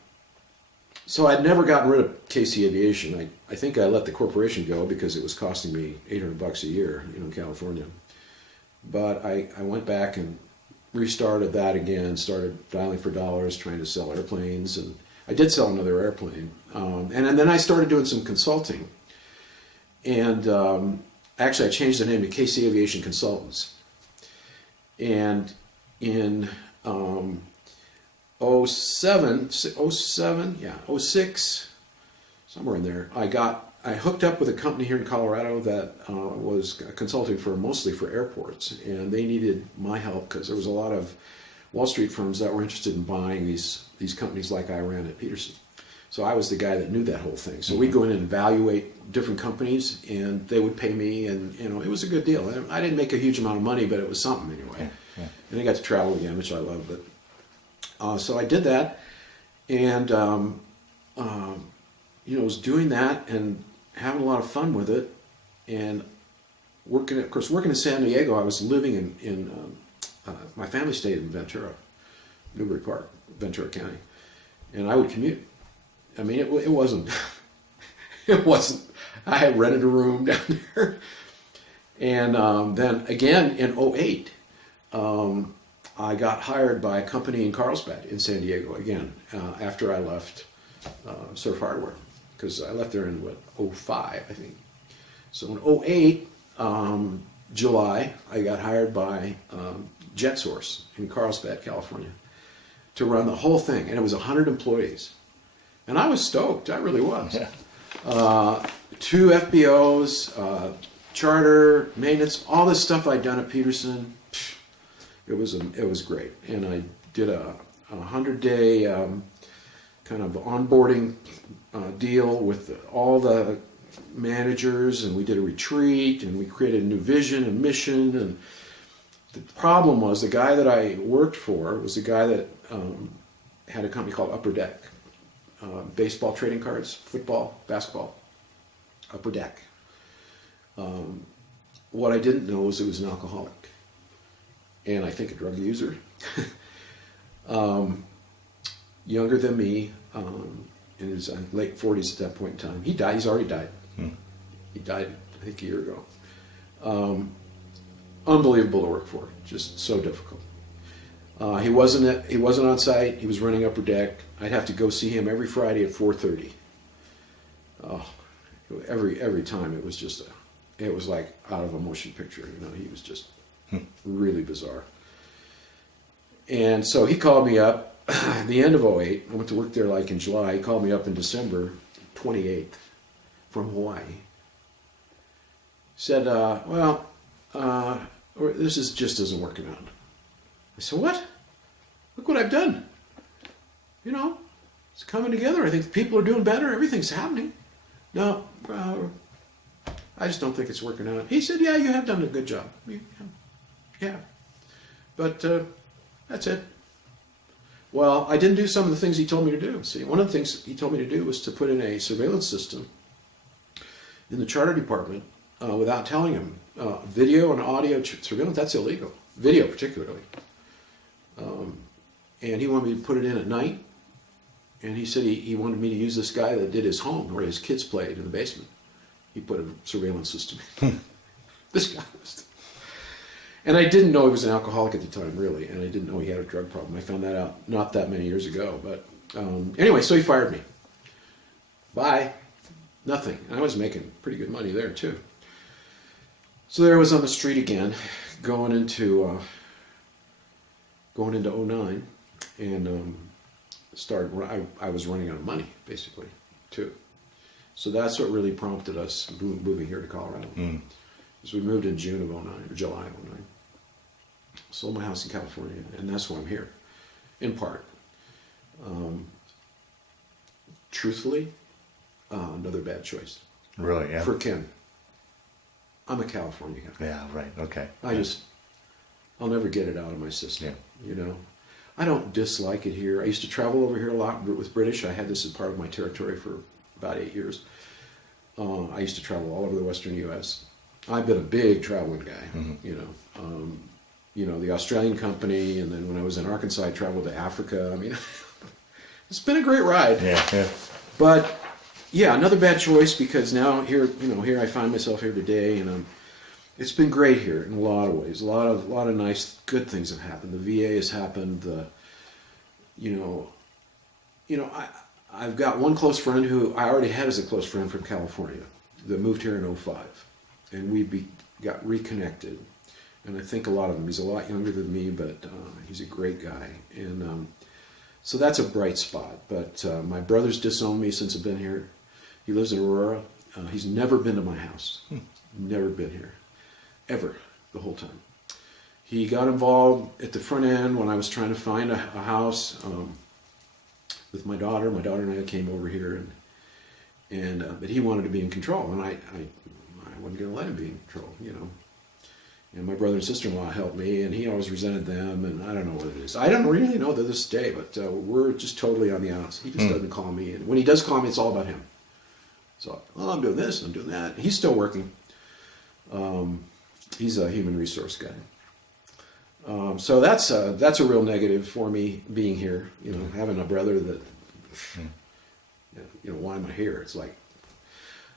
so I'd never gotten rid of KC Aviation. I think I let the corporation go because it was costing me $800 a year, in California. But I went back and restarted that again, started dialing for dollars, trying to sell airplanes. And I did sell another airplane. And then I started doing some consulting. And actually, I changed the name to KC Aviation Consultants. And in 06, somewhere in there, I hooked up with a company here in Colorado that was consulting mostly for airports, and they needed my help because there was a lot of Wall Street firms that were interested in buying these companies like I ran at Peterson. So I was the guy that knew that whole thing. So we'd go in and evaluate different companies, and they would pay me, and it was a good deal. I didn't make a huge amount of money, but it was something anyway. Yeah. And I got to travel again, which I love. But so I did that, and was doing that and having a lot of fun with it, and working in San Diego. I was living in my family stayed in Ventura, Newbury Park, Ventura County, and I would commute. I mean, it wasn't. It wasn't. I had rented a room down there, and then again in 2008. I got hired by a company in Carlsbad in San Diego again after I left Surf Hardware, because I left there in 2005, I think. So in 2008, July, I got hired by JetSource in Carlsbad, California, to run the whole thing, and it was 100 employees, and I was stoked. I really was. Yeah. 2 FBOs, charter, maintenance, all this stuff I'd done at Peterson. It was great, and I did a 100-day kind of onboarding deal with all the managers, and we did a retreat, and we created a new vision and mission, and The problem was the guy that I worked for was the guy that had a company called Upper Deck. Baseball trading cards, football, basketball, Upper Deck. What I didn't know was it was an alcoholic. And I think a drug user. Younger than me, in his late 40s at that point in time. He died. He's already died. He died, I think, a year ago. Unbelievable to work for. Just so difficult. He wasn't on site. He was running Upper Deck. I'd have to go see him every Friday at 4:30. Oh, every time it was like out of a motion picture. He was just really bizarre. And so he called me up at the end of '08. I went to work there like in July. He called me up in December 28th from Hawaii. Said, this just isn't working out. I said, what? Look what I've done. It's coming together. I think the people are doing better. Everything's happening. No, I just don't think it's working out. He said, yeah, you have done a good job. Yeah. But that's it. Well, I didn't do some of the things he told me to do. See, one of the things he told me to do was to put in a surveillance system in the charter department without telling him. Video and audio surveillance, that's illegal. Video particularly. And he wanted me to put it in at night. And he said he wanted me to use this guy that did his home where his kids played in the basement. He put a surveillance system in. This guy was... And I didn't know he was an alcoholic at the time, really. And I didn't know he had a drug problem. I found that out not that many years ago. But anyway, so he fired me. Bye. Nothing. And I was making pretty good money there, too. So there I was on the street again, going into '09, and I was running out of money, basically, too. So that's what really prompted us moving here to Colorado. Because we moved in June of '09, or July of '09. Sold my house in California, and that's why I'm here, in part. Truthfully, another bad choice. Really, yeah. For Ken. I'm a California guy. Yeah, right, okay. I'll never get it out of my system, Yeah. I don't dislike it here. I used to travel over here a lot with British. I had this as part of my territory for about 8 years. I used to travel all over the western U.S. I've been a big traveling guy, the Australian company, and then when I was in Arkansas, I traveled to Africa. I mean, it's been a great ride. Yeah. But yeah, another bad choice because now here I find myself here today, and it's been great here in a lot of ways. A lot of nice, good things have happened. The VA has happened. I've got one close friend who I already had as a close friend from California that moved here in '05, and we got reconnected. And I think a lot of them. He's a lot younger than me, but he's a great guy, and so that's a bright spot. But my brother's disowned me since I've been here. He lives in Aurora. He's never been to my house. Never been here. Ever. The whole time. He got involved at the front end when I was trying to find a house with my daughter. My daughter and I came over here, but he wanted to be in control, and I wasn't going to let him be in control, And my brother and sister-in-law helped me, and he always resented them, and I don't know what it is. I don't really know to this day, but we're just totally on the outs. He just doesn't call me, and when he does call me, it's all about him. So, I'm doing this, I'm doing that. He's still working. He's a human resource guy. So that's a real negative for me being here. Having a brother that, why am I here? It's like,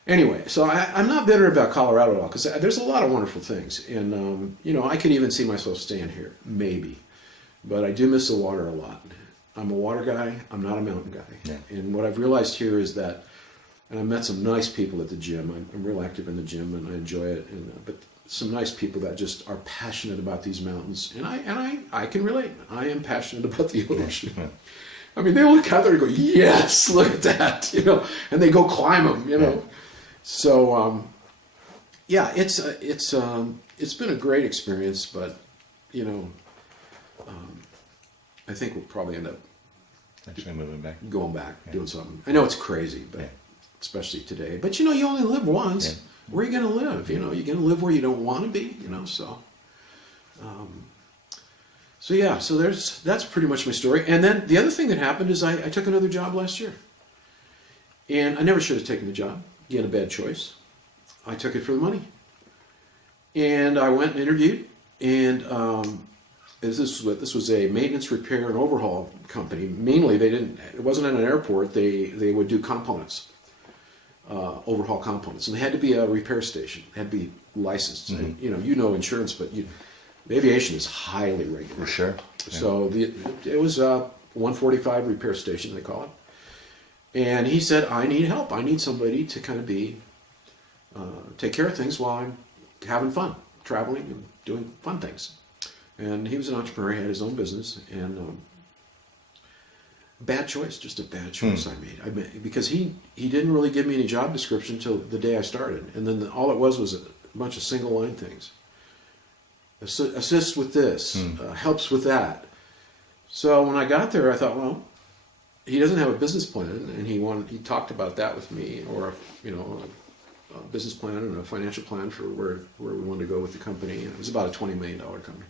anyway. So I'm not bitter about Colorado at all because there's a lot of wonderful things, and I could even see myself staying here, maybe. But I do miss the water a lot. I'm a water guy. I'm not a mountain guy. Yeah. And what I've realized here is that, and I met some nice people at the gym. I'm real active in the gym, and I enjoy it. But some nice people that just are passionate about these mountains, and I can relate. I am passionate about the ocean. Yeah. I mean, they look out there and go, "Yes, look at that," and they go climb them, Yeah. So, it's been a great experience, but I think we'll probably end up Actually moving back. Going back, doing something. I know it's crazy, but especially today. But you only live once. Yeah. Where are you going to live? You're going to live where you don't want to be. So So yeah, so that's pretty much my story. And then the other thing that happened is I took another job last year. And I never should have taken the job. Again, a bad choice. I took it for the money. And I went and interviewed, and this was a maintenance, repair, and overhaul company. Mainly, it wasn't at an airport. They would do components, overhaul components, and they had to be a repair station. It had to be licensed. And, you know insurance, but the aviation is highly regulated. For sure. Yeah. So it was a 145 repair station, they call it. And he said, I need help. I need somebody to kind of take care of things while I'm having fun, traveling and doing fun things. And he was an entrepreneur, he had his own business, and bad choice, just a bad choice I made. Because he didn't really give me any job description until the day I started. And then all it was a bunch of single line things. Assist with this, helps with that. So when I got there, I thought, well, he doesn't have a business plan, and he talked about that with me, or a business plan and a financial plan for where we wanted to go with the company. And it was about a $20 million company,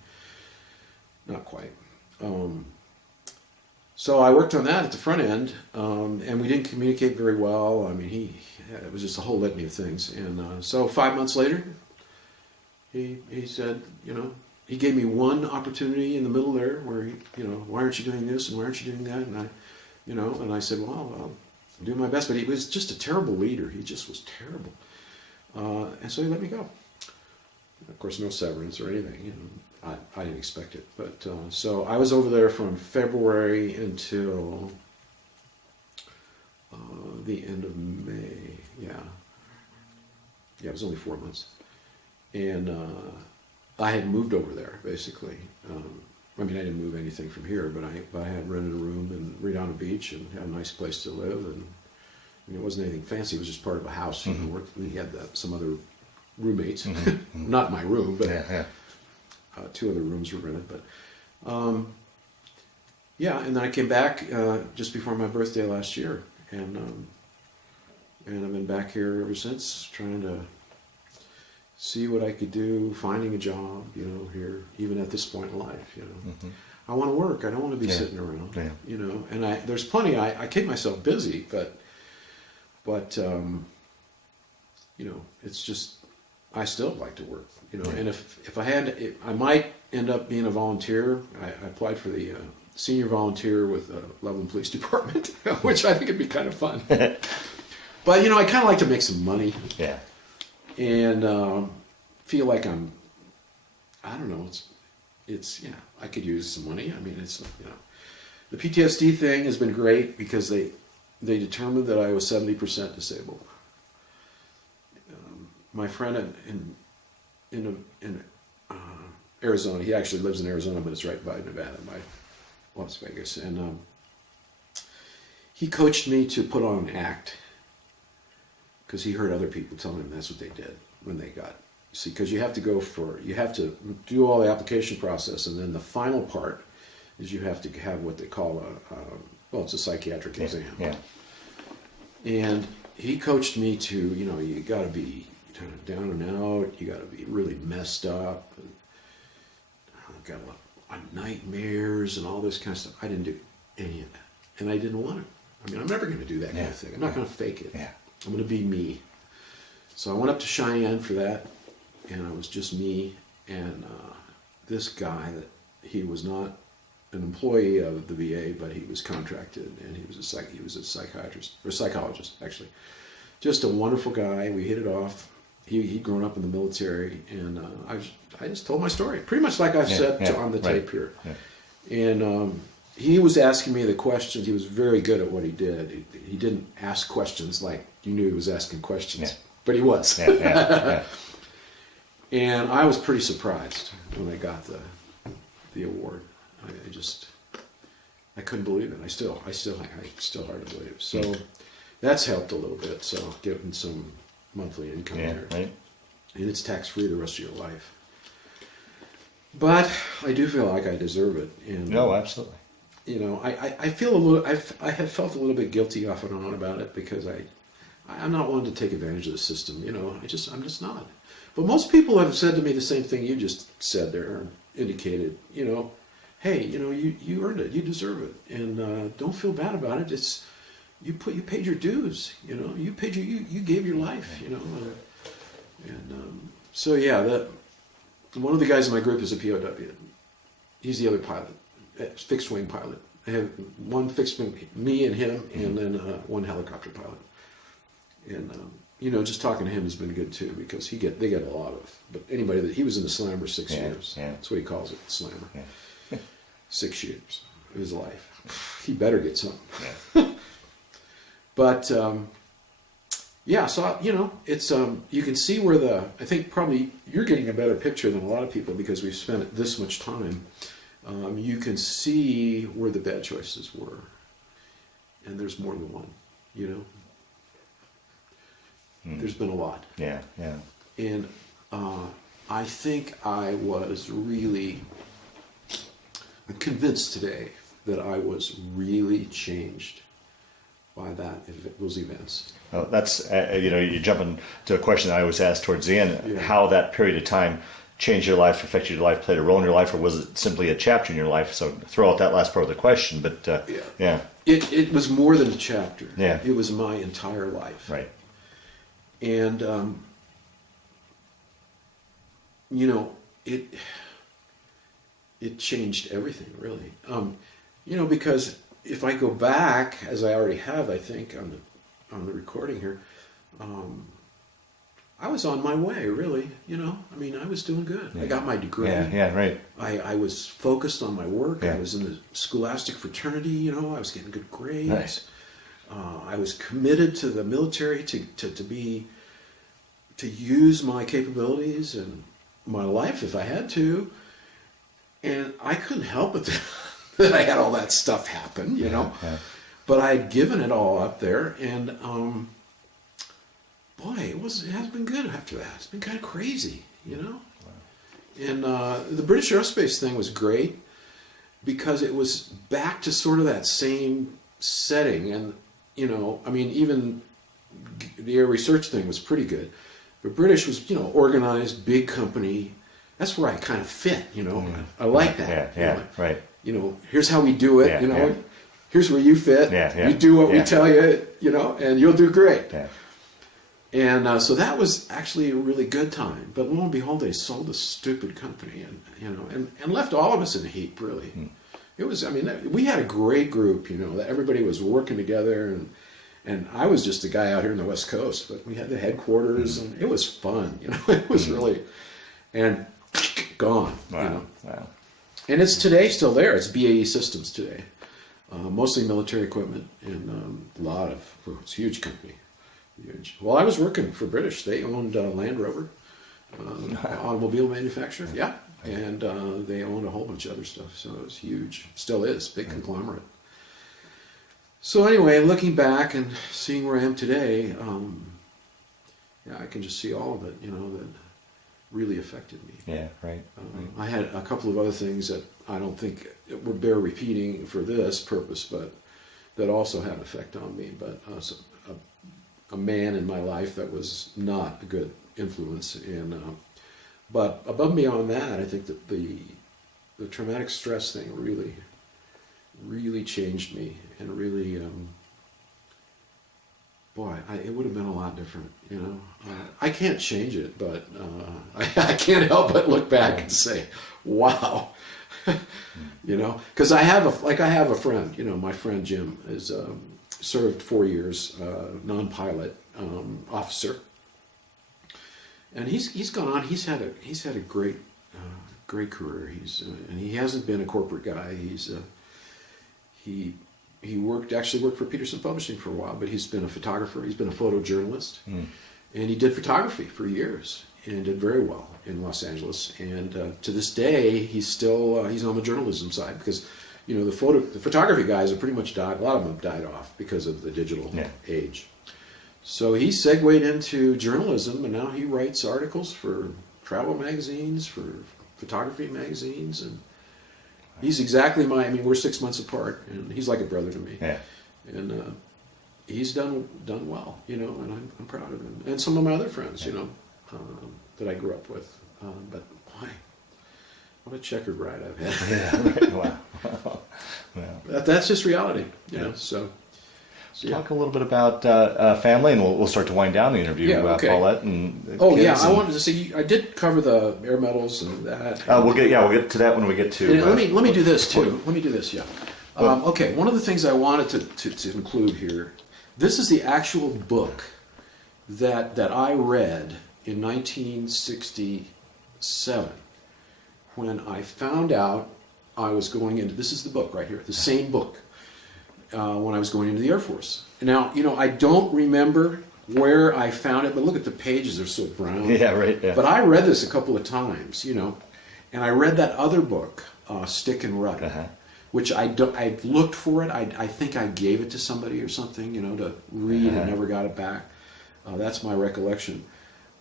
not quite. So I worked on that at the front end, and we didn't communicate very well. I mean, it was just a whole litany of things. And so 5 months later, he said, he gave me one opportunity in the middle there where why aren't you doing this and why aren't you doing that? And I said, well, I'll do my best. But he was just a terrible leader. He just was terrible. And so he let me go. Of course, no severance or anything. I didn't expect it. But so I was over there from February until the end of May. Yeah, it was only 4 months. And I had moved over there, basically. I didn't move anything from here, but I had rented a room in Redondo Beach and had a nice place to live. And it wasn't anything fancy. It was just part of a house. We had some other roommates. Not my room, but two other rooms were rented. But and then I came back just before my birthday last year. And I've been back here ever since, trying to see what I could do, finding a job, here, even at this point in life, I want to work. I don't want to be sitting around, and there's plenty, I keep myself busy, but it's just, I still like to work, and if I had, I might end up being a volunteer. I applied for the senior volunteer with the Loveland Police Department, which I think would be kind of fun. But, I kind of like to make some money. Yeah. And feel like I don't know, I could use some money. It's, the PTSD thing has been great because they determined that I was 70% disabled. My friend in Arizona, he actually lives in Arizona, but it's right by Nevada, by Las Vegas. And he coached me to put on an act because he heard other people telling him that's what they did when they got. See, because you have to do all the application process, and then the final part is you have to have what they call it's a psychiatric exam. Yeah. And he coached me to, you got to be kind of down and out, you got to be really messed up, and got a lot of nightmares and all this kind of stuff. I didn't do any of that, and I didn't want to. I'm never going to do that kind of thing. I'm not going to fake it. Yeah. I'm going to be me. So I went up to Cheyenne for that, and I was just me. And this guy, that he was not an employee of the VA, but he was contracted, and he was a psychiatrist or psychologist, actually. Just a wonderful guy. We hit it off. He'd grown up in the military, and I just told my story, pretty much like I've said on the tape here. Yeah. And he was asking me the questions. He was very good at what he did. He didn't ask questions like you knew he was asking questions, but he was. And I was pretty surprised when I got the award. I couldn't believe it. I still hard to believe. So that's helped a little bit. So getting some monthly income there, right? And it's tax free the rest of your life. But I do feel like I deserve it. And no, absolutely. I feel a little. I have felt a little bit guilty off and on about it because I'm not one to take advantage of the system. You know, I'm just not. But most people have said to me the same thing you just said there, or indicated. You know, hey, you know, you earned it, you deserve it, and don't feel bad about it. It's you paid your dues. You know, you gave your life. You know, so yeah, one of the guys in my group is a POW. He's the other pilot, fixed wing pilot. I have one fixed wing, me and him, and then one helicopter pilot. And you know, just talking to him has been good too, because they get a lot of. But anybody he was in the slammer 6 years. Yeah. That's what he calls it, the slammer. Yeah. 6 years of his life. He better get some. Yeah. But yeah, so you know, it's you can see where I think probably you're getting a better picture than a lot of people because we've spent this much time. You can see where the bad choices were, and there's more than one. You know. There's been a lot. Yeah, yeah. And I think I was really convinced today that I was really changed by those events. Well, that's, you know, you're jumping to a question I always ask towards the end, yeah. How that period of time changed your life, affected your life, played a role in your life, or was it simply a chapter in your life? So throw out that last part of the question, but yeah. It was more than a chapter. Yeah. It was my entire life. Right. And, you know, it changed everything, really. You know, because if I go back, as I already have, I think, on the recording here, I was on my way, really, you know. I mean, I was doing good. Yeah. I got my degree. Yeah, right. I was focused on my work. Yeah. I was in the scholastic fraternity, you know. I was getting good grades. Nice. I was committed to the military to use my capabilities and my life if I had to, and I couldn't help it that I had all that stuff happen, you know. Yeah. But I had given it all up there, and boy, it has been good after that. It's been kind of crazy, you know. Wow. And the British aerospace thing was great because it was back to sort of that same setting, and you know, I mean, even the air research thing was pretty good, but British was, you know, organized, big company. That's where I kind of fit, you know. I like that. Yeah, you know? right. You know, here's how we do it. Yeah, you know, yeah. Here's where you fit. Yeah. You do what we tell you, you know, and you'll do great. Yeah. And so that was actually a really good time. But lo and behold, they sold a stupid company, and you know, and left all of us in a heap. Really, it was. I mean, we had a great group. You know, that everybody was working together, and I was just a guy out here in the West Coast. But we had the headquarters, and it was fun. You know, it was really, and gone. Wow. You know? Wow. And it's today still there. It's BAE Systems today, mostly military equipment, and a lot of. It's a huge company. Huge. Well, I was working for British. They owned Land Rover, automobile manufacturer. Yeah, and they owned a whole bunch of other stuff. So it was huge. Still is big conglomerate. So anyway, looking back and seeing where I am today, yeah, I can just see all of it. You know, that really affected me. Yeah, right. I had a couple of other things that I don't think would bear repeating for this purpose, but that also had an effect on me. But a man in my life that was not a good influence, and but above and beyond that, I think that the traumatic stress thing really changed me, and really, boy, it would have been a lot different, you know. I can't change it, but I can't help but look back and say, wow, you know, because I have a friend, you know, my friend Jim is. Served 4 years, non-pilot officer, and he's gone on. He's had a great career. And he hasn't been a corporate guy. He actually worked for Peterson Publishing for a while, but he's been a photographer. He's been a photojournalist, and he did photography for years and did very well in Los Angeles. And to this day, he's on the journalism side because. You know, the photography guys have pretty much died. A lot of them have died off because of the digital age. So he segued into journalism, and now he writes articles for travel magazines, for photography magazines, and he's exactly we're 6 months apart, and he's like a brother to me. Yeah. And he's done well, you know, and I'm proud of him. And some of my other friends, you know, that I grew up with. But boy, what a checkered ride I've had. Yeah, right. Wow. Well, That's just reality, you know. So yeah. Talk a little bit about family, and we'll start to wind down the interview. Yeah, okay. Paulette and the Oh yeah, kids I wanted to say I did cover the air medals and that. we'll get to that when we get to. And let me do this too. Let me do this. Yeah. Okay. One of the things I wanted to include here. This is the actual book that I read in 1967 when I found out I was going into. This is the book right here. The same book. When I was going into the Air Force. Now, you know, I don't remember where I found it, but look at the pages, they're so brown. Yeah, right. Yeah. But I read this a couple of times, you know, and I read that other book, Stick and Rudder, which I looked for it. I think I gave it to somebody or something, you know, to read and never got it back. That's my recollection.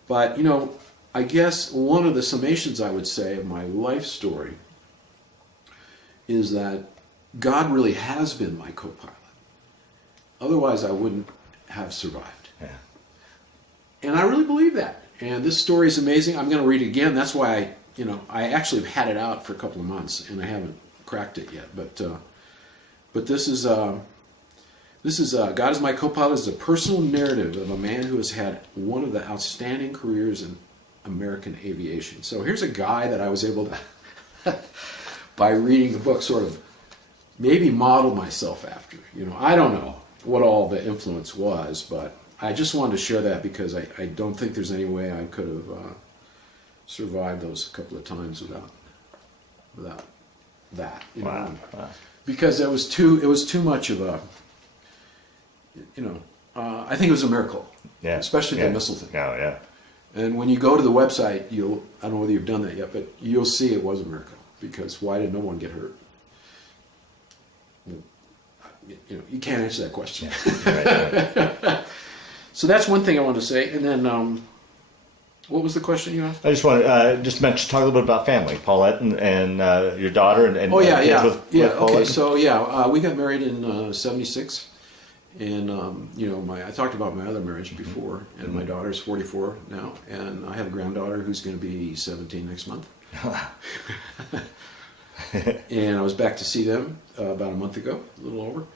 But, you know, I guess one of the summations I would say of my life story is that God really has been my co-pilot. Otherwise, I wouldn't have survived. Yeah. And I really believe that. And this story is amazing. I'm going to read it again. That's why I actually have had it out for a couple of months and I haven't cracked it yet. But this is God is my co-pilot is a personal narrative of a man who has had one of the outstanding careers in American aviation. So here's a guy that I was able to, by reading the book, sort of maybe model myself after. You know, I don't know what all the influence was, but I just wanted to share that because I don't think there's any way I could have survived those couple of times without that. You know? Wow. Because it was too much of a, you know, I think it was a miracle. Yeah. Especially the missile thing. Oh, yeah. And when you go to the website, I don't know whether you've done that yet, but you'll see it was a miracle. Because why did no one get hurt? You know, you can't answer that question. Yeah. Right. So that's one thing I wanted to say. And then, what was the question you asked? I just want to talk a little bit about family, Paulette and your daughter and oh yeah, kids with okay. Paulette. So we got married in '76, and you know, I talked about my other marriage before, and my daughter's 44 now, and I have a granddaughter who's going to be 17 next month. And I was back to see them about a month ago, a little over.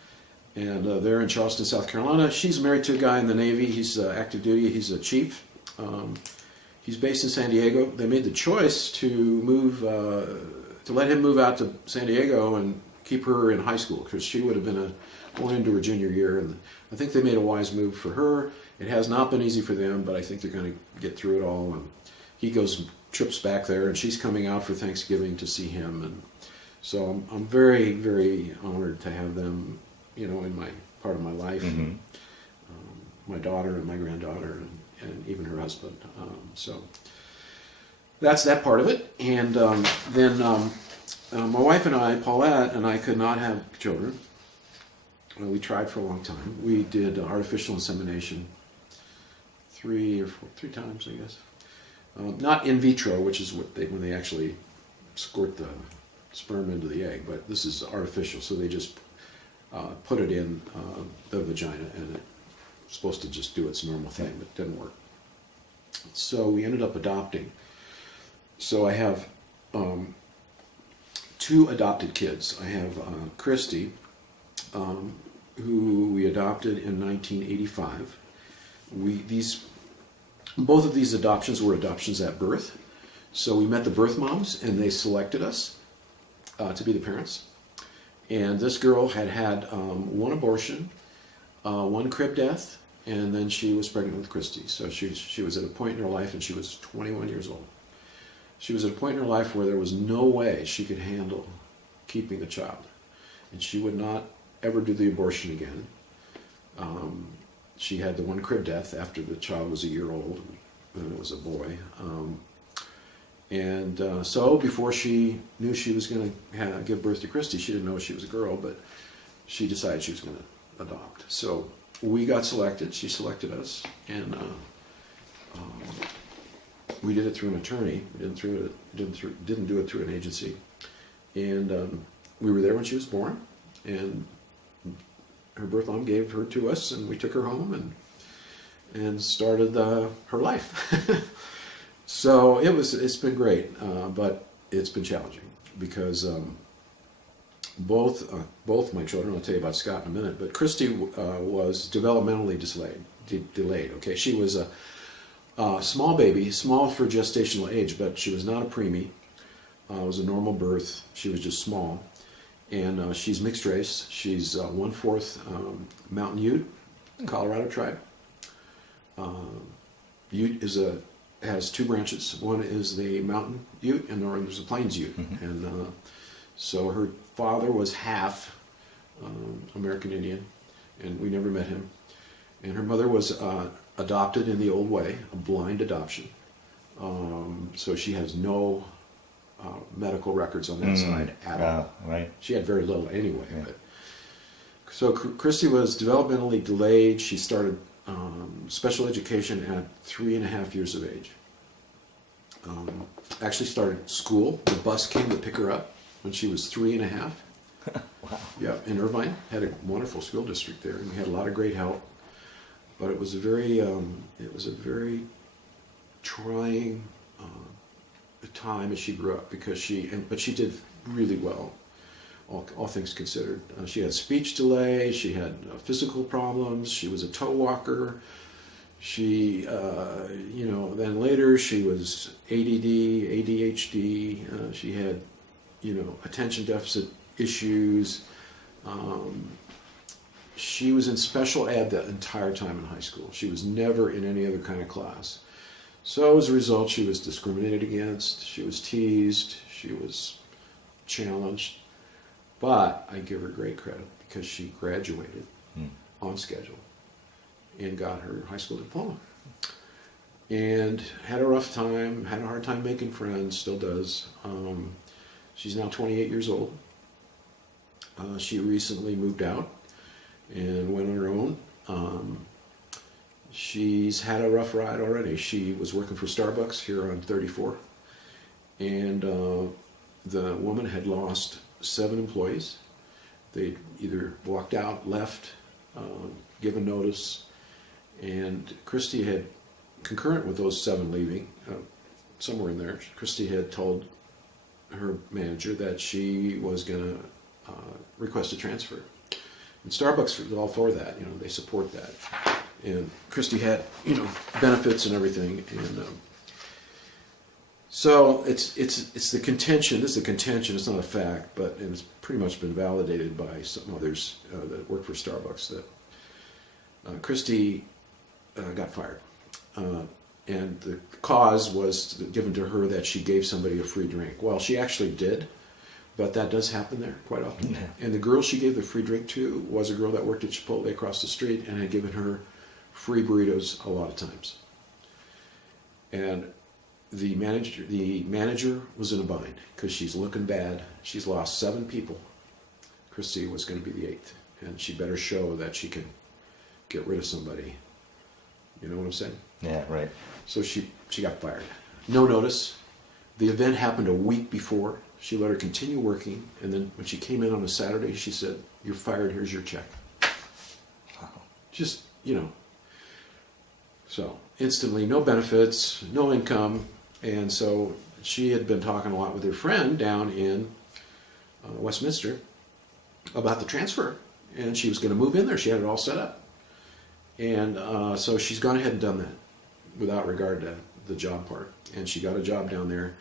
And they're in Charleston, South Carolina. She's married to a guy in the Navy. He's active duty. He's a chief. He's based in San Diego. They made the choice to move, to let him move out to San Diego and keep her in high school because she would have been going into her junior year. And I think they made a wise move for her. It has not been easy for them, but I think they're going to get through it all. And he trips back there, and she's coming out for Thanksgiving to see him. And so I'm very, very honored to have them, you know, in my part of my life. Mm-hmm. My daughter and my granddaughter and even her husband. So that's that part of it. And then my wife and I, Paulette, and I could not have children. We tried for a long time. We did artificial insemination three times, I guess. Not in vitro, which is when they actually squirt the sperm into the egg, but this is artificial, so they just put it in the vagina, and it's supposed to just do its normal thing, but it didn't work. So we ended up adopting. So I have 2 adopted kids. I have Christy, who we adopted in 1985. Both of these adoptions were adoptions at birth. So we met the birth moms, and they selected us to be the parents. And this girl had 1 abortion, 1 crib death, and then she was pregnant with Christy. So she was at a point in her life, and she was 21 years old. She was at a point in her life where there was no way she could handle keeping the child. And she would not ever do the abortion again. She had the 1 crib death after the child was a year old, and it was a boy. So before she knew she was going to give birth to Christy, she didn't know she was a girl, but she decided she was going to adopt. So we got selected. She selected us, and we did it through an attorney. We didn't do it through an agency. And we were there when she was born, and her birth mom gave her to us, and we took her home and started her life. So it's been great, but it's been challenging because both my children, I'll tell you about Scott in a minute, but Christy was developmentally delayed. Okay, she was a small baby, small for gestational age, but she was not a preemie. It was a normal birth. She was just small, and she's mixed race. She's 1/4 Mountain Ute, Colorado tribe. Ute has two branches. One is the Mountain Ute, and there's the Plains Ute. Mm-hmm. And so her father was half American Indian, and we never met him. And her mother was adopted in the old way, a blind adoption. So she has no medical records on that side at all. Right. She had very little anyway. Yeah. But, so Christy was developmentally delayed. She started special education at 3.5 years of age. Actually started school. The bus came to pick her up when she was 3.5. Wow. Yeah, in Irvine. Had a wonderful school district there, and we had a lot of great help. But it was a very trying time as she grew up because but she did really well, all things considered. She had speech delay. She had physical problems. She was a toe walker. She, then later she was ADD, ADHD. She had, attention deficit issues. She was in special ed the entire time in high school. She was never in any other kind of class. So as a result, she was discriminated against, she was teased, she was challenged. But I give her great credit because she graduated on schedule and got her high school diploma. And had a rough time, had a hard time making friends, still does. She's now 28 years old. She recently moved out and went on her own. She's had a rough ride already. She was working for Starbucks here on 34, and the woman had lost 7 employees. They'd either walked out, left, given notice, and Christy had, concurrent with those 7 leaving, somewhere in there, Christy had told her manager that she was going to request a transfer. And Starbucks was all for that, they support that. And Christy had, benefits and everything. And so it's the contention. This is the contention. It's not a fact, but it's pretty much been validated by some others that work for Starbucks that Christy got fired. And the cause was given to her that she gave somebody a free drink. Well, she actually did. But that does happen there quite often. Yeah. And the girl she gave the free drink to was a girl that worked at Chipotle across the street and had given her free burritos a lot of times. And the manager was in a bind because she's looking bad. She's lost 7 people. Christy was going to be the 8th. And she better show that she can get rid of somebody. You know what I'm saying? Yeah, right. So she got fired. No notice. The event happened a week before. She let her continue working, and then when she came in on a Saturday, she said, "You're fired, here's your check." Wow. Just, So, instantly, no benefits, no income, and so she had been talking a lot with her friend down in Westminster about the transfer, and she was going to move in there. She had it all set up. And so she's gone ahead and done that without regard to the job part, and she got a job down there.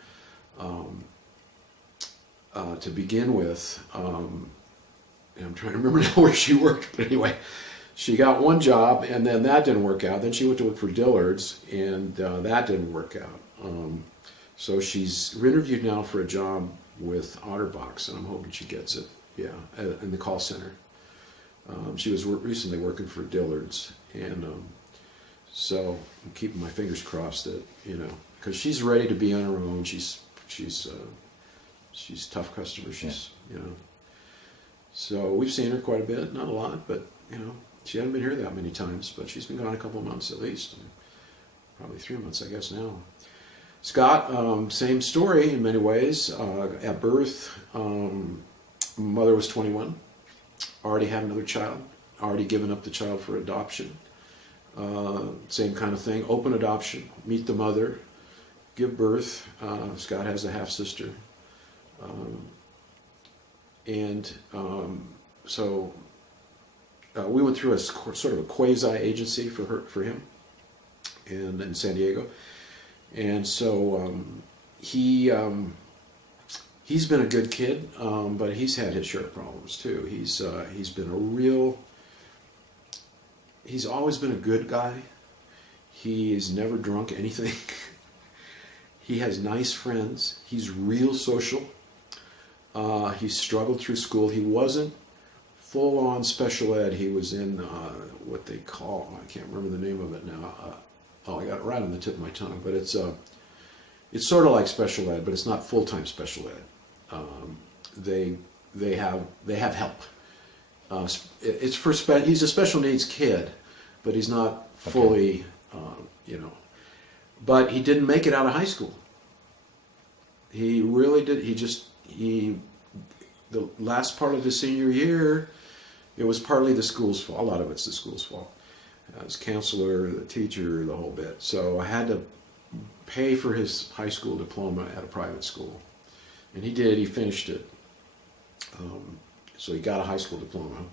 To begin with, and I'm trying to remember now where she worked, but anyway, she got one job, and then that didn't work out. Then she went to work for Dillard's, and that didn't work out. So she's interviewed now for a job with Otterbox, and I'm hoping she gets it, in the call center. She was recently working for Dillard's, and so I'm keeping my fingers crossed that, because she's ready to be on her own. She's a tough customer. So we've seen her quite a bit, not a lot, but she hasn't been here that many times. But she's been gone a couple of months at least, probably 3 months, I guess now. Scott, same story in many ways. At birth, mother was 21, already had another child. already given up the child for adoption. Same kind of thing, open adoption, meet the mother, give birth. Scott has a half-sister. So we went through a sort of a quasi-agency for him in San Diego. And so he's been a good kid, but he's had his share of problems too. He's always been a good guy. He's never drunk anything. He has nice friends. He's real social. He struggled through school. He wasn't full-on special ed. He was in what they call, I can't remember the name of it now. I got it right on the tip of my tongue, but it's sort of like special ed, but it's not full-time special ed. They have help. It's for he's a special needs kid, but he's not fully, But he didn't make it out of high school. He really did. The last part of his senior year, it was partly the school's fault. A lot of it's the school's fault. His counselor, the teacher, the whole bit. So I had to pay for his high school diploma at a private school, and he did. He finished it. So he got a high school diploma,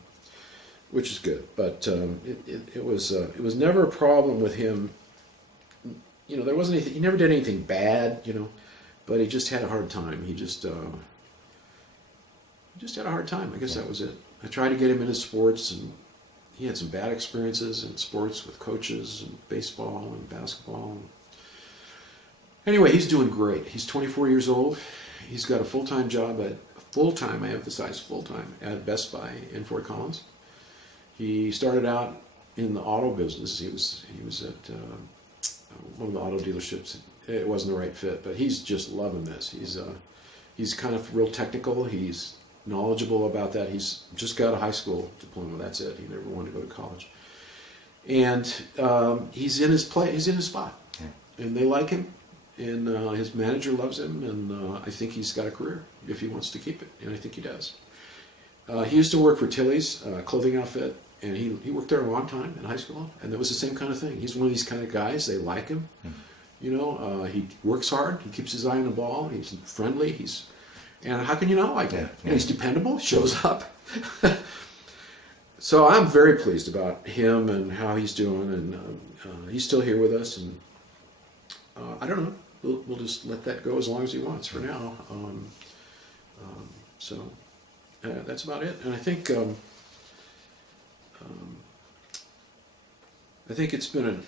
which is good. But it was never a problem with him. There wasn't anything. He never did anything bad. But he just had a hard time. He just had a hard time. I guess that was it. I tried to get him into sports, and he had some bad experiences in sports with coaches and baseball and basketball. Anyway, he's doing great. He's 24 years old. He's got a full-time job I emphasize full-time, at Best Buy in Fort Collins. He started out in the auto business. He was at one of the auto dealerships. It wasn't the right fit, but he's just loving this. He's kind of real technical. He's knowledgeable about that. He's just got a high school diploma. That's it. He never wanted to go to college. And he's in his spot, and they like him. And his manager loves him, and I think he's got a career if he wants to keep it, and I think he does. He used to work for Tilly's clothing outfit, and he worked there a long time in high school, and it was the same kind of thing. He's one of these kind of guys. They like him. He works hard. He keeps his eye on the ball. He's friendly. And how can you not like him? He's dependable. Shows up. So I'm very pleased about him and how he's doing, and he's still here with us. And I don't know. We'll just let that go as long as he wants for now. So that's about it. And I think it's been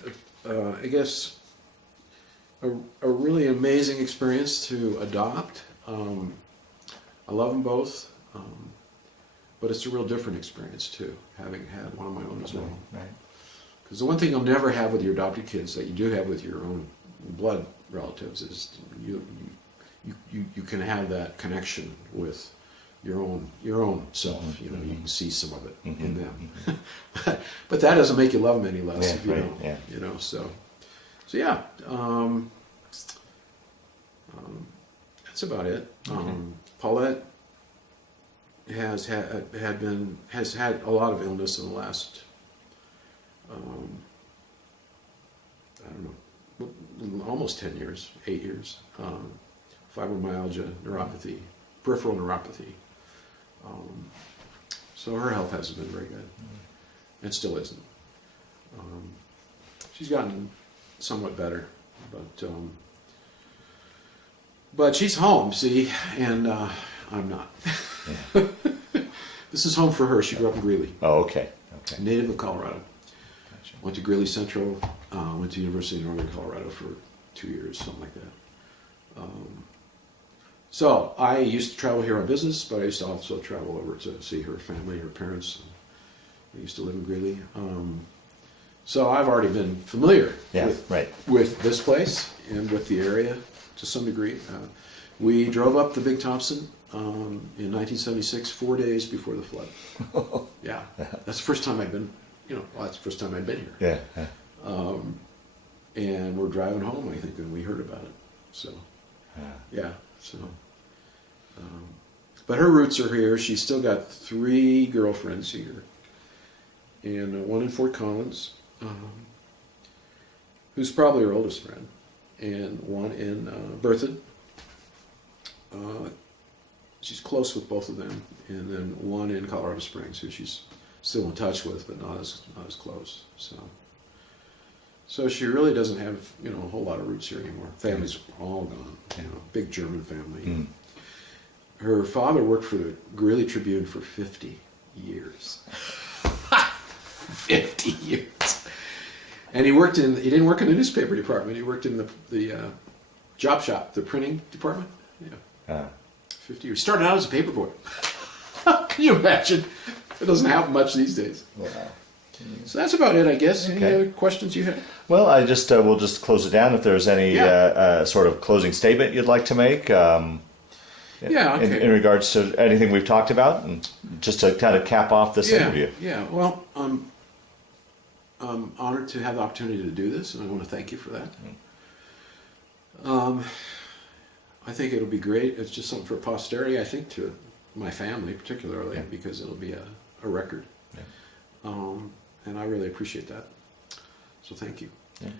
a really amazing experience to adopt. I love them both, but it's a real different experience too, having had one of my own as well. Right. Because the one thing you'll never have with your adopted kids that you do have with your own blood relatives is you can have that connection with your own self. You can see some of it in them, but that doesn't make you love them any less if you don't. Yeah. So yeah. That's about it. Paulette has had a lot of illness in the last almost 10 years, 8 years. Fibromyalgia, neuropathy, peripheral neuropathy. So her health hasn't been very good, and still isn't. She's gotten somewhat better, but she's home, see, and I'm not. Yeah. This is home for her. She grew up in Greeley. Oh, okay. Native of Colorado. Gotcha. Went to Greeley Central, went to University of Northern Colorado for 2 years, something like that. So I used to travel here on business, but I used to also travel over to see her family, her parents. They used to live in Greeley. So I've already been familiar with this place and with the area to some degree. We drove up the Big Thompson in 1976, 4 days before the flood. Yeah, that's the first time I'd been, that's the first time I'd been here. Yeah. And we're driving home, I think, and we heard about it. So, but her roots are here. She's still got 3 girlfriends here. and one in Fort Collins, who's probably her oldest friend, and one in Berthoud. She's close with both of them, and then one in Colorado Springs, who she's still in touch with, but not as close. So she really doesn't have a whole lot of roots here anymore. Family's all gone. Big German family. Her father worked for the Greeley Tribune for 50 years. 50 years. And he didn't work in the newspaper department. He worked in the job shop, the printing department. 50 years. Started out as a paper boy. Can you imagine? It doesn't happen much these days. Wow. So that's about it, I guess. Okay. Any other questions you have? Well, I just we'll just close it down. If there's any sort of closing statement you'd like to make, Okay. in regards to anything we've talked about, and just to kind of cap off this interview. Yeah. Well, I'm honored to have the opportunity to do this, and I want to thank you for that. I think it'll be great. It's just something for posterity, I think, to my family particularly, because it'll be a record. And I really appreciate that. So thank you. Yeah.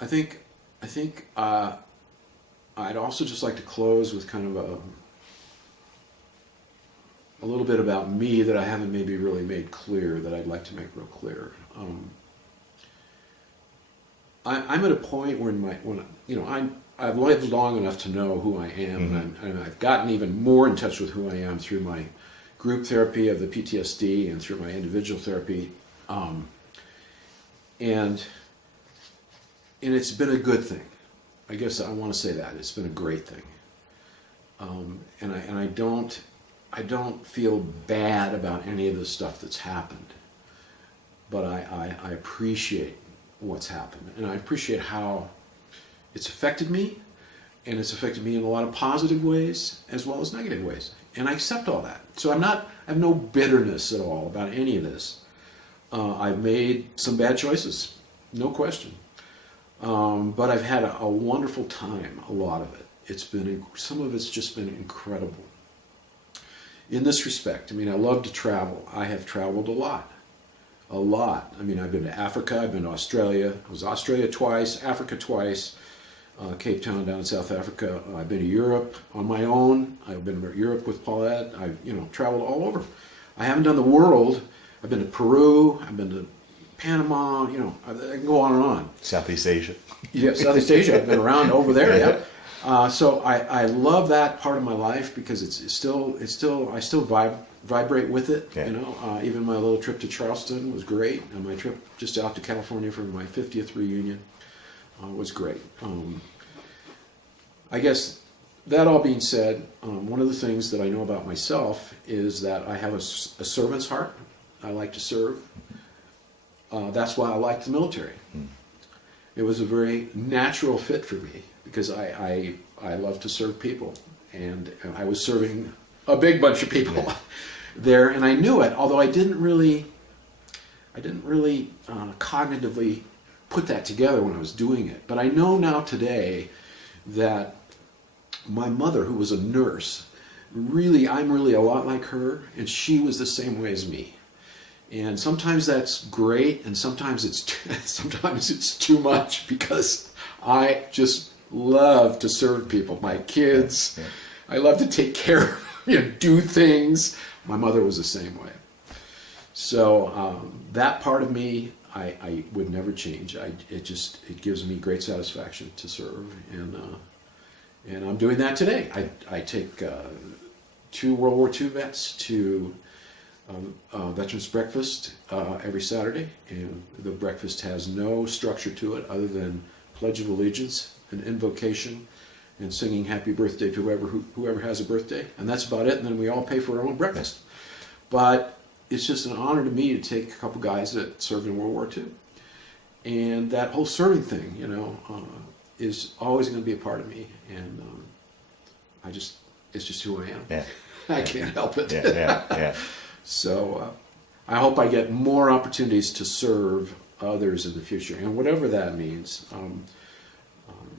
I think I'd also just like to close with kind of a little bit about me that I haven't maybe really made clear, that I'd like to make real clear. I'm at a point where I've lived long enough to know who I am, and I've gotten even more in touch with who I am through my group therapy of the PTSD and through my individual therapy, and it's been a good thing. I guess I want to say that it's been a great thing, and I don't feel bad about any of the stuff that's happened, but I appreciate what's happened, and I appreciate how it's affected me, and it's affected me in a lot of positive ways as well as negative ways, and I accept all that. So I have no bitterness at all about any of this. I've made some bad choices, no question, but I've had a wonderful time. A lot of it. Some of it's just been incredible. In this respect, I love to travel. I have traveled a lot. I've been to Africa, I've been to Australia. I was Australia twice, Africa twice, Cape Town down in South Africa. I've been to Europe on my own. I've been to Europe with Paulette. I've traveled all over. I haven't done the world. I've been to Peru. I've been to Panama. I can go on and on. Southeast Asia. Yeah, Southeast Asia. I've been around over there. Yeah. So I love that part of my life because I still vibrate with it. Yeah. Even my little trip to Charleston was great, and my trip just out to California for my 50th reunion was great. I guess that all being said, one of the things that I know about myself is that I have a servant's heart. I like to serve. That's why I liked the military. It was a very natural fit for me because I love to serve people, and I was serving a big bunch of people there, and I knew it. Although I didn't really cognitively put that together when I was doing it. But I know now today that my mother, who was a nurse, I'm really a lot like her, and she was the same way as me. And sometimes that's great, and sometimes it's too much because I just love to serve people. My kids, I love to take care of, do things. My mother was the same way. So that part of me, I would never change. It gives me great satisfaction to serve, and I'm doing that today. I take 2 World War II vets to Veterans Breakfast every Saturday, and the breakfast has no structure to it other than Pledge of Allegiance, an invocation, and singing Happy Birthday to whoever has a birthday, and that's about it. And then we all pay for our own breakfast. But it's just an honor to me to take a couple guys that served in World War II, and that whole serving thing, is always going to be a part of me, and it's just who I am. Yeah. I can't help it. Yeah. So I hope I get more opportunities to serve others in the future, and whatever that means,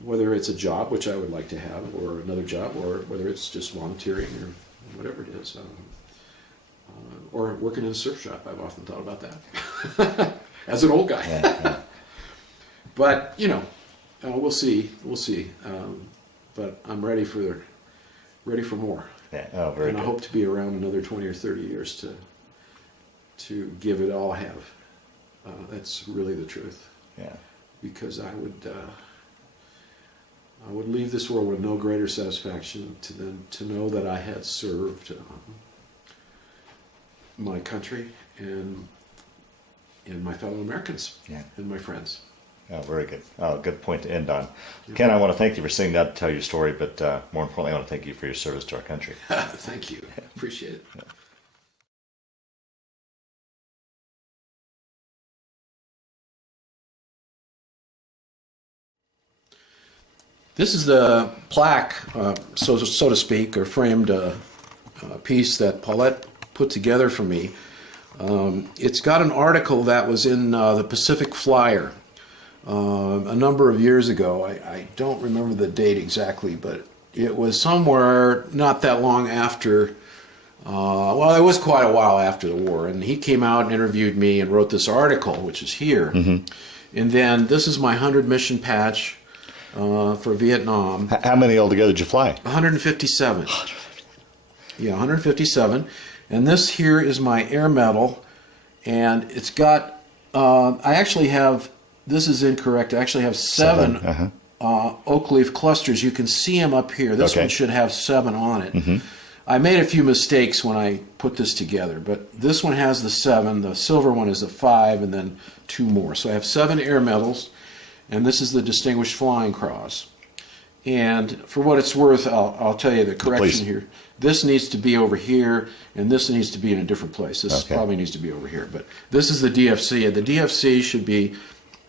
whether it's a job, which I would like to have, or another job, or whether it's just volunteering or whatever it is. or working in a surf shop. I've often thought about that as an old guy. Yeah. But you know, we'll see. We'll see. But I'm ready for more. Yeah. Oh, very and good. I hope to be around another 20 or 30 years to give it all I have. That's really the truth. Yeah. Because I would leave this world with no greater satisfaction than to know that I had served my country and my fellow Americans and my friends. Oh, very good. Oh, good point to end on. Ken, I want to thank you for saying that, to tell your story, but more importantly, I want to thank you for your service to our country. Thank you. Appreciate it. Yeah. This is the plaque, so to speak, or framed piece that Paulette put together for me. It's got an article that was in the Pacific Flyer a number of years ago. I don't remember the date exactly, but it was somewhere not that long after, well, it was quite a while after the war, and he came out and interviewed me and wrote this article, which is here. Mm-hmm. And then this is my 100 mission patch for Vietnam. How many altogether did you fly? 157. Yeah, 157. And this here is my air medal, and it's got, I actually have, this is incorrect, I actually have seven oak leaf clusters. You can see them up here. This one should have 7 on it. Mm-hmm. I made a few mistakes when I put this together, but this one has the 7, the silver one is the 5, and then 2 more. So I have 7 air medals, and this is the Distinguished Flying Cross. And for what it's worth, I'll tell you the correction here. This needs to be over here, and this needs to be in a different place. This probably needs to be over here. But this is the DFC, and the DFC should be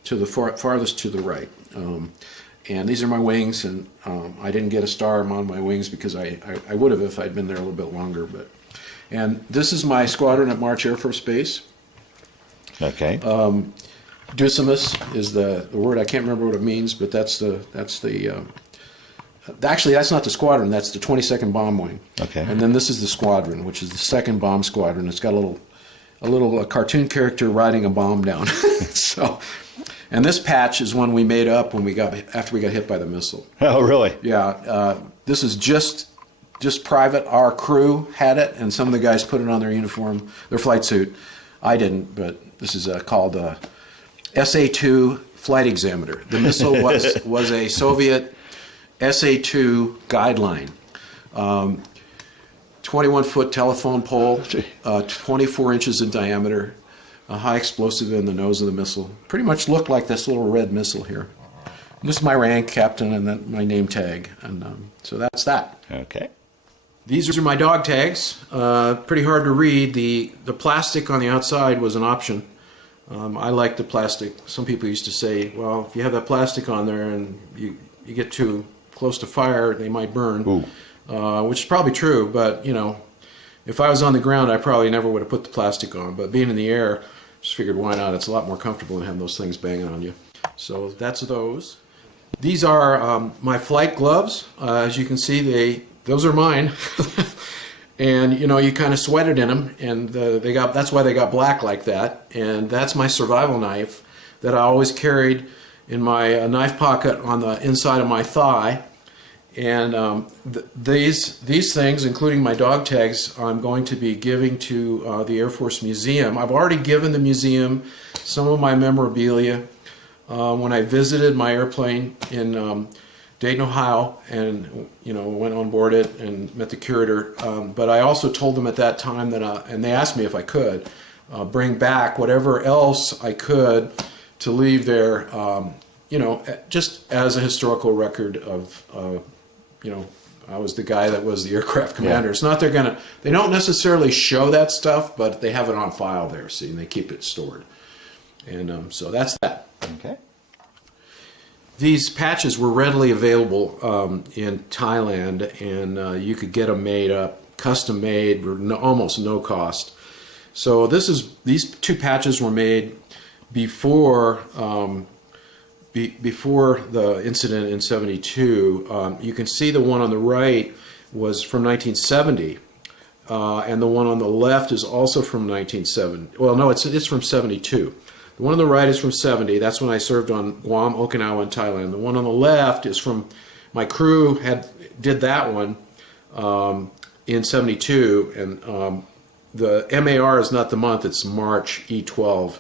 to the farthest to the right. And these are my wings, and I didn't get a star on my wings because I would have if I'd been there a little bit longer. And this is my squadron at March Air Force Base. Okay. Ducimus is the word. I can't remember what it means, but actually, that's not the squadron. That's the 22nd Bomb Wing. Okay. And then this is the squadron, which is the 2nd Bomb Squadron. It's got a little cartoon character riding a bomb down. So, and this patch is one we made up after we got hit by the missile. Oh, really? Yeah. This is just private. Our crew had it, and some of the guys put it on their uniform, their flight suit. I didn't, but this is called SA-2 Flight Examiner. The missile was a Soviet SA-2 guideline, 21-foot telephone pole, 24 inches in diameter, a high explosive in the nose of the missile. Pretty much looked like this little red missile here. And this is my rank, captain, and then my name tag, and so that's that. Okay. These are my dog tags. Pretty hard to read. The plastic on the outside was an option. I like the plastic. Some people used to say, well, if you have that plastic on there and you get too close to fire, they might burn, which is probably true, but you know, if I was on the ground, I probably never would have put the plastic on, but being in the air, just figured why not. It's a lot more comfortable than having those things banging on you. So that's those. These are my flight gloves. As you can see, those are mine. And you know, you kind of sweated in them, and that's why they got black like that. And that's my survival knife that I always carried in my knife pocket on the inside of my thigh. And these things, including my dog tags, I'm going to be giving to the Air Force Museum. I've already given the museum some of my memorabilia when I visited my airplane in Dayton, Ohio, and you know, went on board it and met the curator. But I also told them at that time that, and they asked me if I could bring back whatever else I could to leave there, you know, just as a historical record of, you know, I was the guy that was the aircraft commander. Yeah. It's not they don't necessarily show that stuff, but they have it on file there, see, and they keep it stored. And so that's that. Okay. These patches were readily available in Thailand, and you could get them made up, custom made, almost no cost. So these 2 patches were made before before the incident in '72. You can see the one on the right was from 1970. and the one on the left is also from 1970. Well, no, it's from 72. The one on the right is from 70. That's when I served on Guam, Okinawa, and Thailand. The one on the left is from my crew did that one in 72, and the MAR is not the month; it's March E12.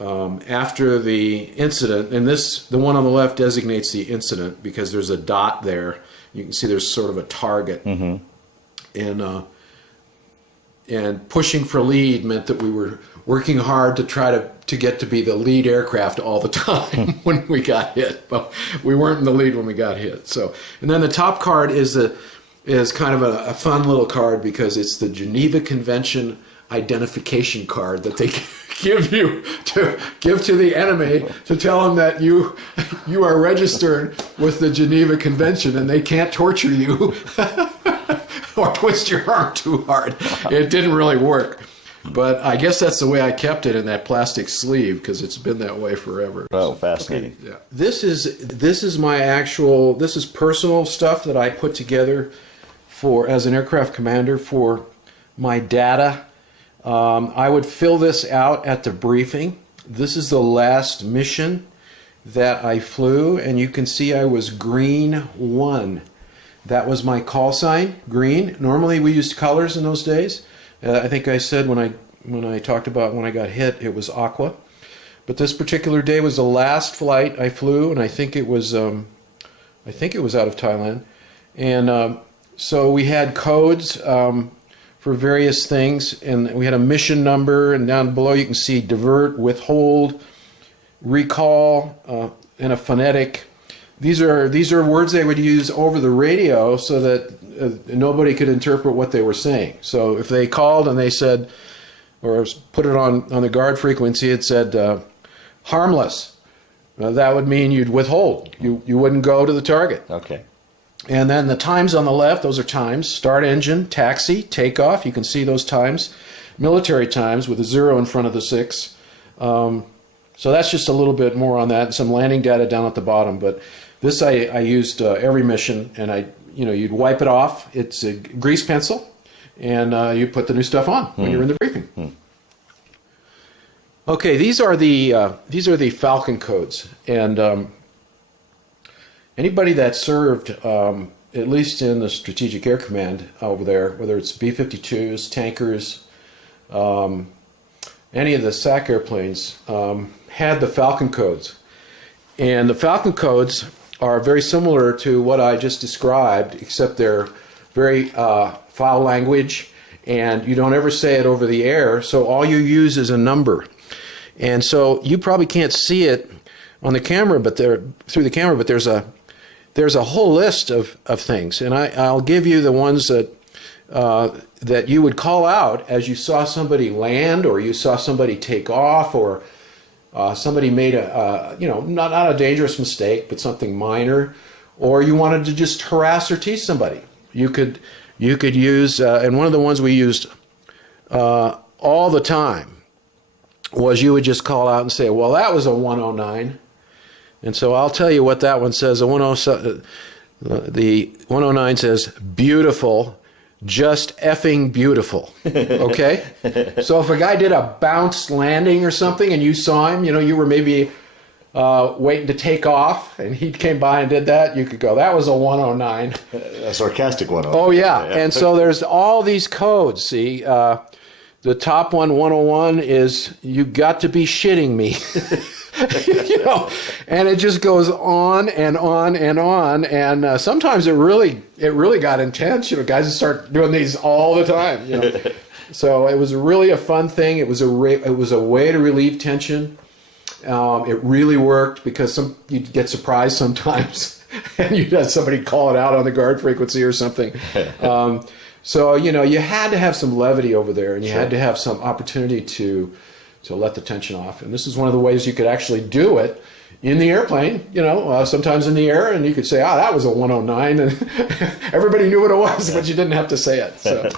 After the incident, and the one on the left designates the incident because there's a dot there. You can see there's sort of a target, and pushing for lead meant that we were working hard to try to get to be the lead aircraft all the time when we got hit, but we weren't in the lead when we got hit. So, and then the top card is kind of a fun little card because it's the Geneva Convention identification card that they give you to give to the enemy to tell them that you are registered with the Geneva Convention and they can't torture you or twist your arm too hard. It didn't really work, but I guess that's the way I kept it in that plastic sleeve because it's been that way forever. Oh, fascinating. Okay, yeah. This is my this is personal stuff that I put together as an aircraft commander for my data. I would fill this out at the briefing. This is the last mission that I flew, and you can see I was green 1. That was my call sign, green. Normally we used colors in those days. I think I said when I talked about when I got hit, it was aqua. But this particular day was the last flight I flew, and I think it was out of Thailand. And so we had codes for various things, and we had a mission number, and down below you can see divert, withhold, recall, and a phonetic. These are words they would use over the radio so that nobody could interpret what they were saying. So if they called and they said, or put it on the guard frequency, it said harmless. That would mean you'd withhold. You wouldn't go to the target. Okay. And then the times on the left, those are times. Start engine, taxi, takeoff. You can see those times. Military times with a 0 in front of the 6. So that's just a little bit more on that. And some landing data down at the bottom. But this I used every mission, and you'd wipe it off. It's a grease pencil, and you put the new stuff on when you're in the briefing. Okay, these are the Falcon codes, and anybody that served, at least in the Strategic Air Command over there, whether it's B-52s, tankers, any of the SAC airplanes, had the Falcon codes. And the Falcon codes are very similar to what I just described, except they're very foul language, and you don't ever say it over the air, so all you use is a number. And so you probably can't see it on the camera, but through the camera, but there's a whole list of things, and I'll give you the ones that you would call out as you saw somebody land, or you saw somebody take off, or somebody made not a dangerous mistake, but something minor, or you wanted to just harass or tease somebody. You could use, and one of the ones we used all the time was you would just call out and say, well, that was a 109. And so I'll tell you what that one says. The 109 says, beautiful, just effing beautiful. Okay? So if a guy did a bounce landing or something and you saw him, you were maybe waiting to take off and he came by and did that, you could go, that was a 109. A sarcastic 109. Oh, yeah. And so there's all these codes, see. The top one, 101, is you got to be shitting me. And it just goes on and on and on, and sometimes it really got intense. Guys would start doing these all the time. So it was really a fun thing. It was a way to relieve tension. It really worked because you'd get surprised sometimes, and you'd have somebody call it out on the guard frequency or something. So you had to have some levity over there, and you had to have some opportunity to let the tension off. And this is one of the ways you could actually do it in the airplane, sometimes in the air, and you could say, that was a 109, and everybody knew what it was, but you didn't have to say it. So.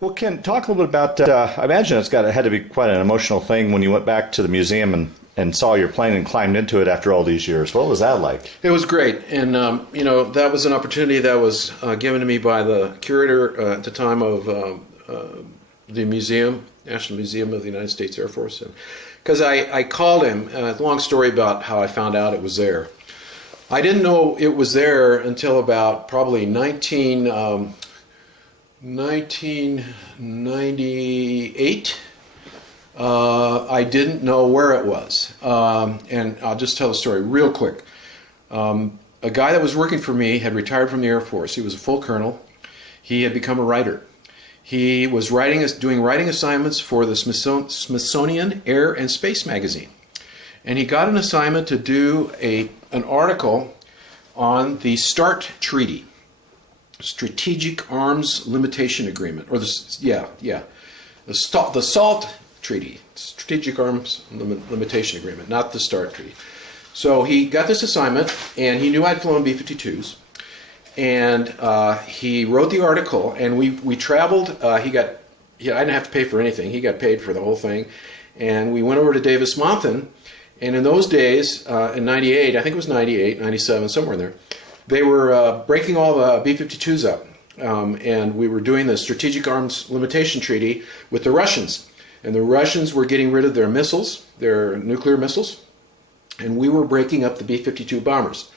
Well, Ken, talk a little bit about, I imagine it had to be quite an emotional thing when you went back to the museum and saw your plane and climbed into it after all these years. What was that like? It was great, and that was an opportunity that was given to me by the curator at the time of the museum, National Museum of the United States Air Force, because I called him. Long story about how I found out it was there. I didn't know it was there until about probably 1998. I didn't know where it was. And I'll just tell the story real quick. A guy that was working for me had retired from the Air Force. He was a full colonel. He had become a writer. He was doing writing assignments for the Smithsonian Air and Space magazine. And he got an assignment to do an article on the START Treaty, Strategic Arms Limitation Agreement, or the SALT Treaty, Strategic Arms Limitation Agreement, not the START Treaty. So he got this assignment, and he knew I'd flown B-52s, and he wrote the article, and we traveled. I didn't have to pay for anything. He got paid for the whole thing, and we went over to Davis-Monthan. And in those days, in 98, I think it was 98, 97, somewhere in there, they were breaking all the B-52s up. And we were doing the Strategic Arms Limitation Treaty with the Russians. And the Russians were getting rid of their missiles, their nuclear missiles. And we were breaking up the B-52 bombers.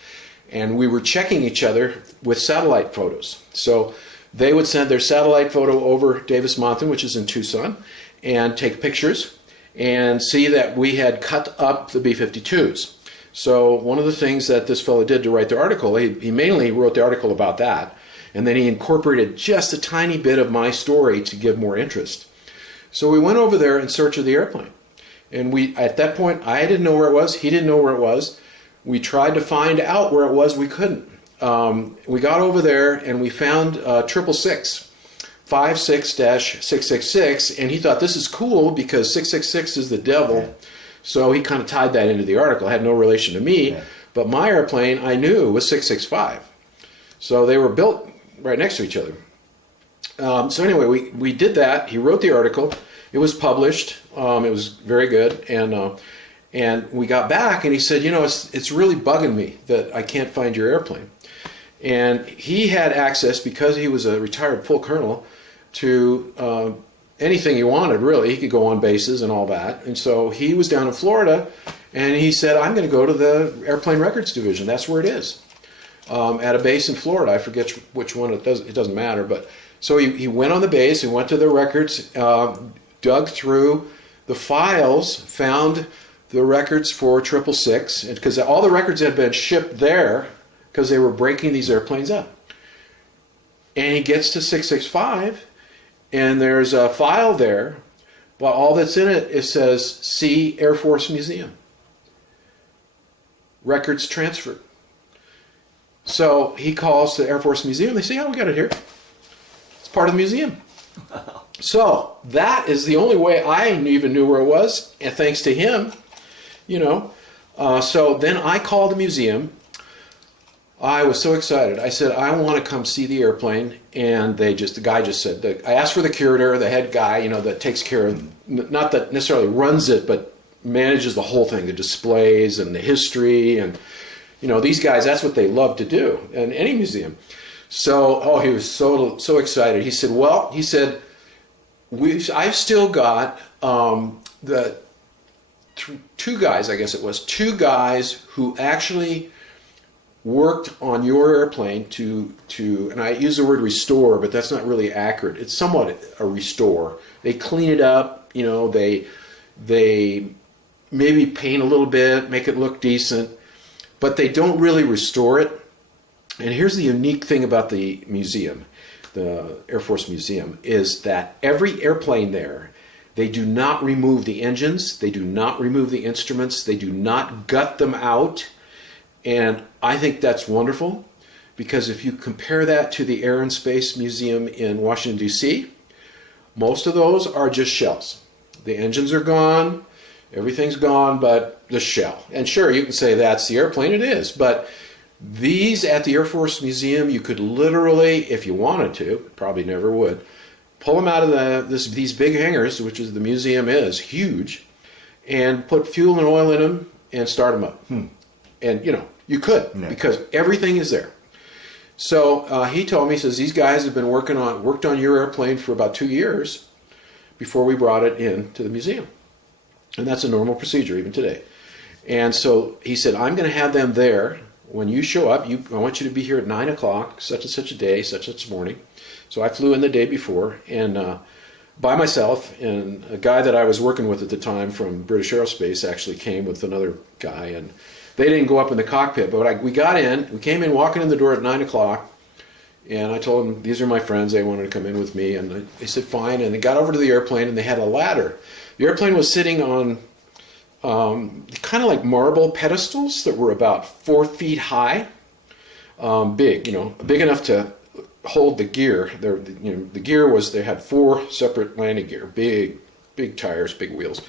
And we were checking each other with satellite photos. So they would send their satellite photo over Davis-Monthan, which is in Tucson, and take pictures and see that we had cut up the B-52s. So one of the things that this fellow did to write the article, he mainly wrote the article about that, and then he incorporated just a tiny bit of my story to give more interest. So we went over there in search of the airplane. And at that point, I didn't know where it was, he didn't know where it was. We tried to find out where it was, we couldn't. We got over there and we found 666. 56-666, and he thought this is cool because 666 is the devil. Yeah. So he kind of tied that into the article. It had no relation to me, yeah. But my airplane I knew was 665. So they were built right next to each other. So anyway, we did that. He wrote the article. It was published. It was very good, and we got back, and he said, it's really bugging me that I can't find your airplane. And he had access, because he was a retired full colonel, to anything he wanted, really. He could go on bases and all that. And so he was down in Florida, and he said, I'm going to go to the Airplane Records Division. That's where it is, at a base in Florida. I forget which one. It doesn't matter. But so he went on the base, he went to the records, dug through the files, found the records for 666, because all the records had been shipped there because they were breaking these airplanes up. And he gets to 665, and there's a file there, but all that's in it says, see Air Force Museum. Records transferred. So he calls the Air Force Museum. They say, we got it here. It's part of the museum. So that is the only way I even knew where it was, and thanks to him, So then I called the museum. I was so excited. I said, I want to come see the airplane. And the guy just said, I asked for the curator, the head guy, that takes care of, not that necessarily runs it, but manages the whole thing, the displays and the history. And, these guys, that's what they love to do in any museum. So, he was so excited. He said, I've still got the two guys, I guess it was, two guys who actually worked on your airplane to and I use the word restore, but that's not really accurate. It's somewhat a restore. They clean it up, they maybe paint a little bit, make it look decent, but they don't really restore it. And here's the unique thing about the museum, the Air Force Museum, is that every airplane there, they do not remove the engines, they do not remove the instruments, they do not gut them out. And I think that's wonderful, because if you compare that to the Air and Space Museum in Washington, D.C., most of those are just shells. The engines are gone, everything's gone but the shell. And sure, you can say that's the airplane, it is, but these at the Air Force Museum, you could literally, if you wanted to, probably never would, pull them out of these big hangars, which is the museum is huge, and put fuel and oil in them and start them up. And you could, because everything is there. So he told me, he says, these guys have been worked on your airplane for about 2 years before we brought it in to the museum. And that's a normal procedure even today. And so he said, I'm going to have them there when you show up. I want you to be here at 9 o'clock, such and such a day, such and such morning. So I flew in the day before, and by myself, and a guy that I was working with at the time from British Aerospace actually came with another guy, and they didn't go up in the cockpit, but we got in, we came in walking in the door at 9 o'clock, and I told them, these are my friends, they wanted to come in with me, and they said fine, and they got over to the airplane, and they had a ladder. The airplane was sitting on kind of like marble pedestals that were about 4 feet high, big, big enough to hold the gear. The gear was, they had 4 separate landing gear, big tires, big wheels.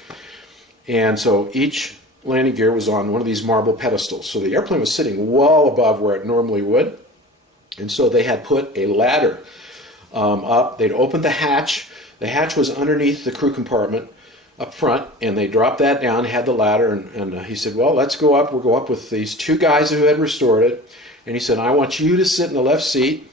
And so each landing gear was on one of these marble pedestals. So the airplane was sitting well above where it normally would. And so they had put a ladder up. They'd opened the hatch. The hatch was underneath the crew compartment up front, and they dropped that down, had the ladder, and he said, well, let's go up. We'll go up with these 2 guys who had restored it. And he said, I want you to sit in the left seat,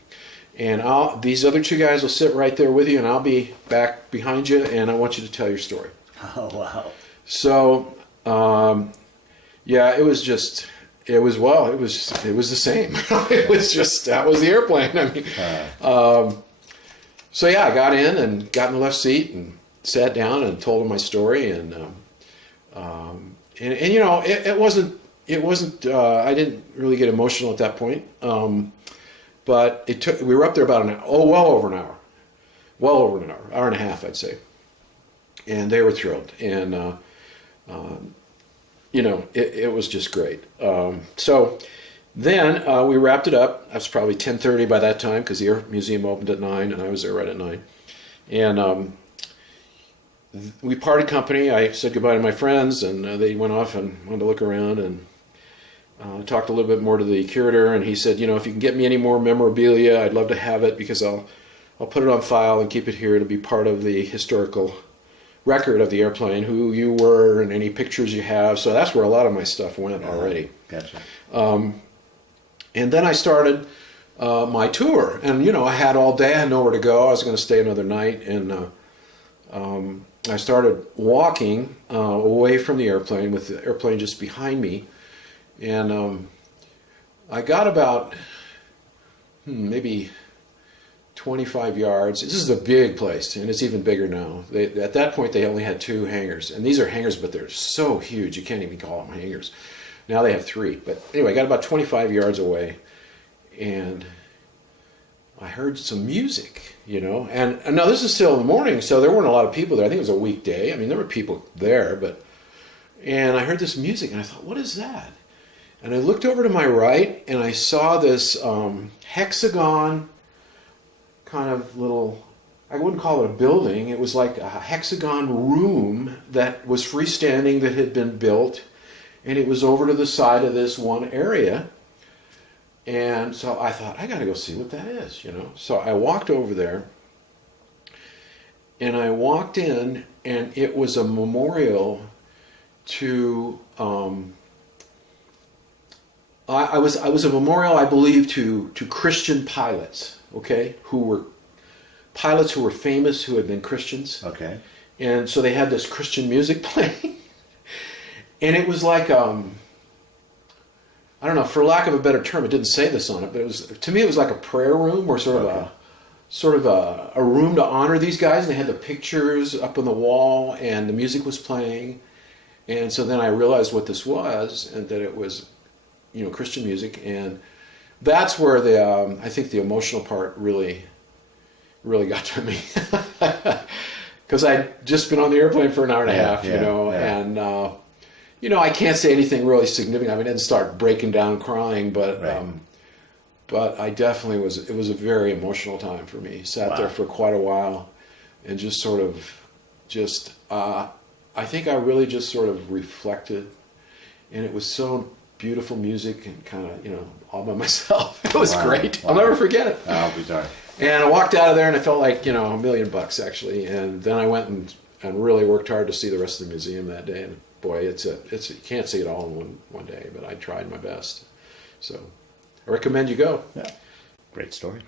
and these other 2 guys will sit right there with you, and I'll be back behind you, and I want you to tell your story. Oh, wow. So, yeah, it was the same. It was just, that was the airplane. I mean, so yeah, I got in and got in the left seat and sat down and told them my story, and it wasn't. I didn't really get emotional at that point, but we were up there about an hour, well over an hour and a half, I'd say, and they were thrilled, and it was just great. So then we wrapped it up. I was probably 10:30 by that time, because the Air Museum opened at 9, and I was there right at 9, and we parted company. I said goodbye to my friends, and they went off and wanted to look around, and talked a little bit more to the curator, and he said, if you can get me any more memorabilia, I'd love to have it, because I'll put it on file and keep it here to be part of the historical record of the airplane, who you were and any pictures you have. So that's where a lot of my stuff went already. Gotcha. And then I started my tour, and I had all day, I had nowhere to go. I was going to stay another night, and I started walking away from the airplane, with the airplane just behind me, and I got about maybe 25 yards. This is a big place, and it's even bigger now. At that point, they only had 2 hangars, and these are hangars, but they're so huge you can't even call them hangars. Now they have 3, but anyway, I got about 25 yards away, and I heard some music, and now this is still in the morning, so there weren't a lot of people there. I think it was a weekday. I mean, there were people there, and I heard this music, and I thought, what is that? And I looked over to my right, and I saw this hexagon kind of little, I wouldn't call it a building, it was like a hexagon room that was freestanding, that had been built, and it was over to the side of this one area. And so I thought, I gotta go see what that is, So I walked over there, and I walked in, and it was a memorial to, I was a memorial, I believe, to Christian pilots, okay, who were pilots who were famous, who had been Christians. Okay. And so they had this Christian music playing, and it was like, I don't know, for lack of a better term, it didn't say this on it, but to me it was like a prayer room, or sort of a room to honor these guys. And they had the pictures up on the wall, and the music was playing, and so then I realized what this was, and that it was, Christian music, and that's where I think the emotional part really got to me, because I'd just been on the airplane for an hour and a half, and I can't say anything really significant. I mean, I didn't start breaking down crying, but I definitely was. It was a very emotional time for me. Sat there for quite a while, and just sort of, I think I really just sort of reflected, and it was so beautiful music, and kind of, all by myself. It was great. I'll never forget it. I'll be darned. And I walked out of there, and it felt like, $1 million actually. And then I went and really worked hard to see the rest of the museum that day, and boy, it's you can't see it all in one day, but I tried my best. So I recommend you go. Yeah. Great story.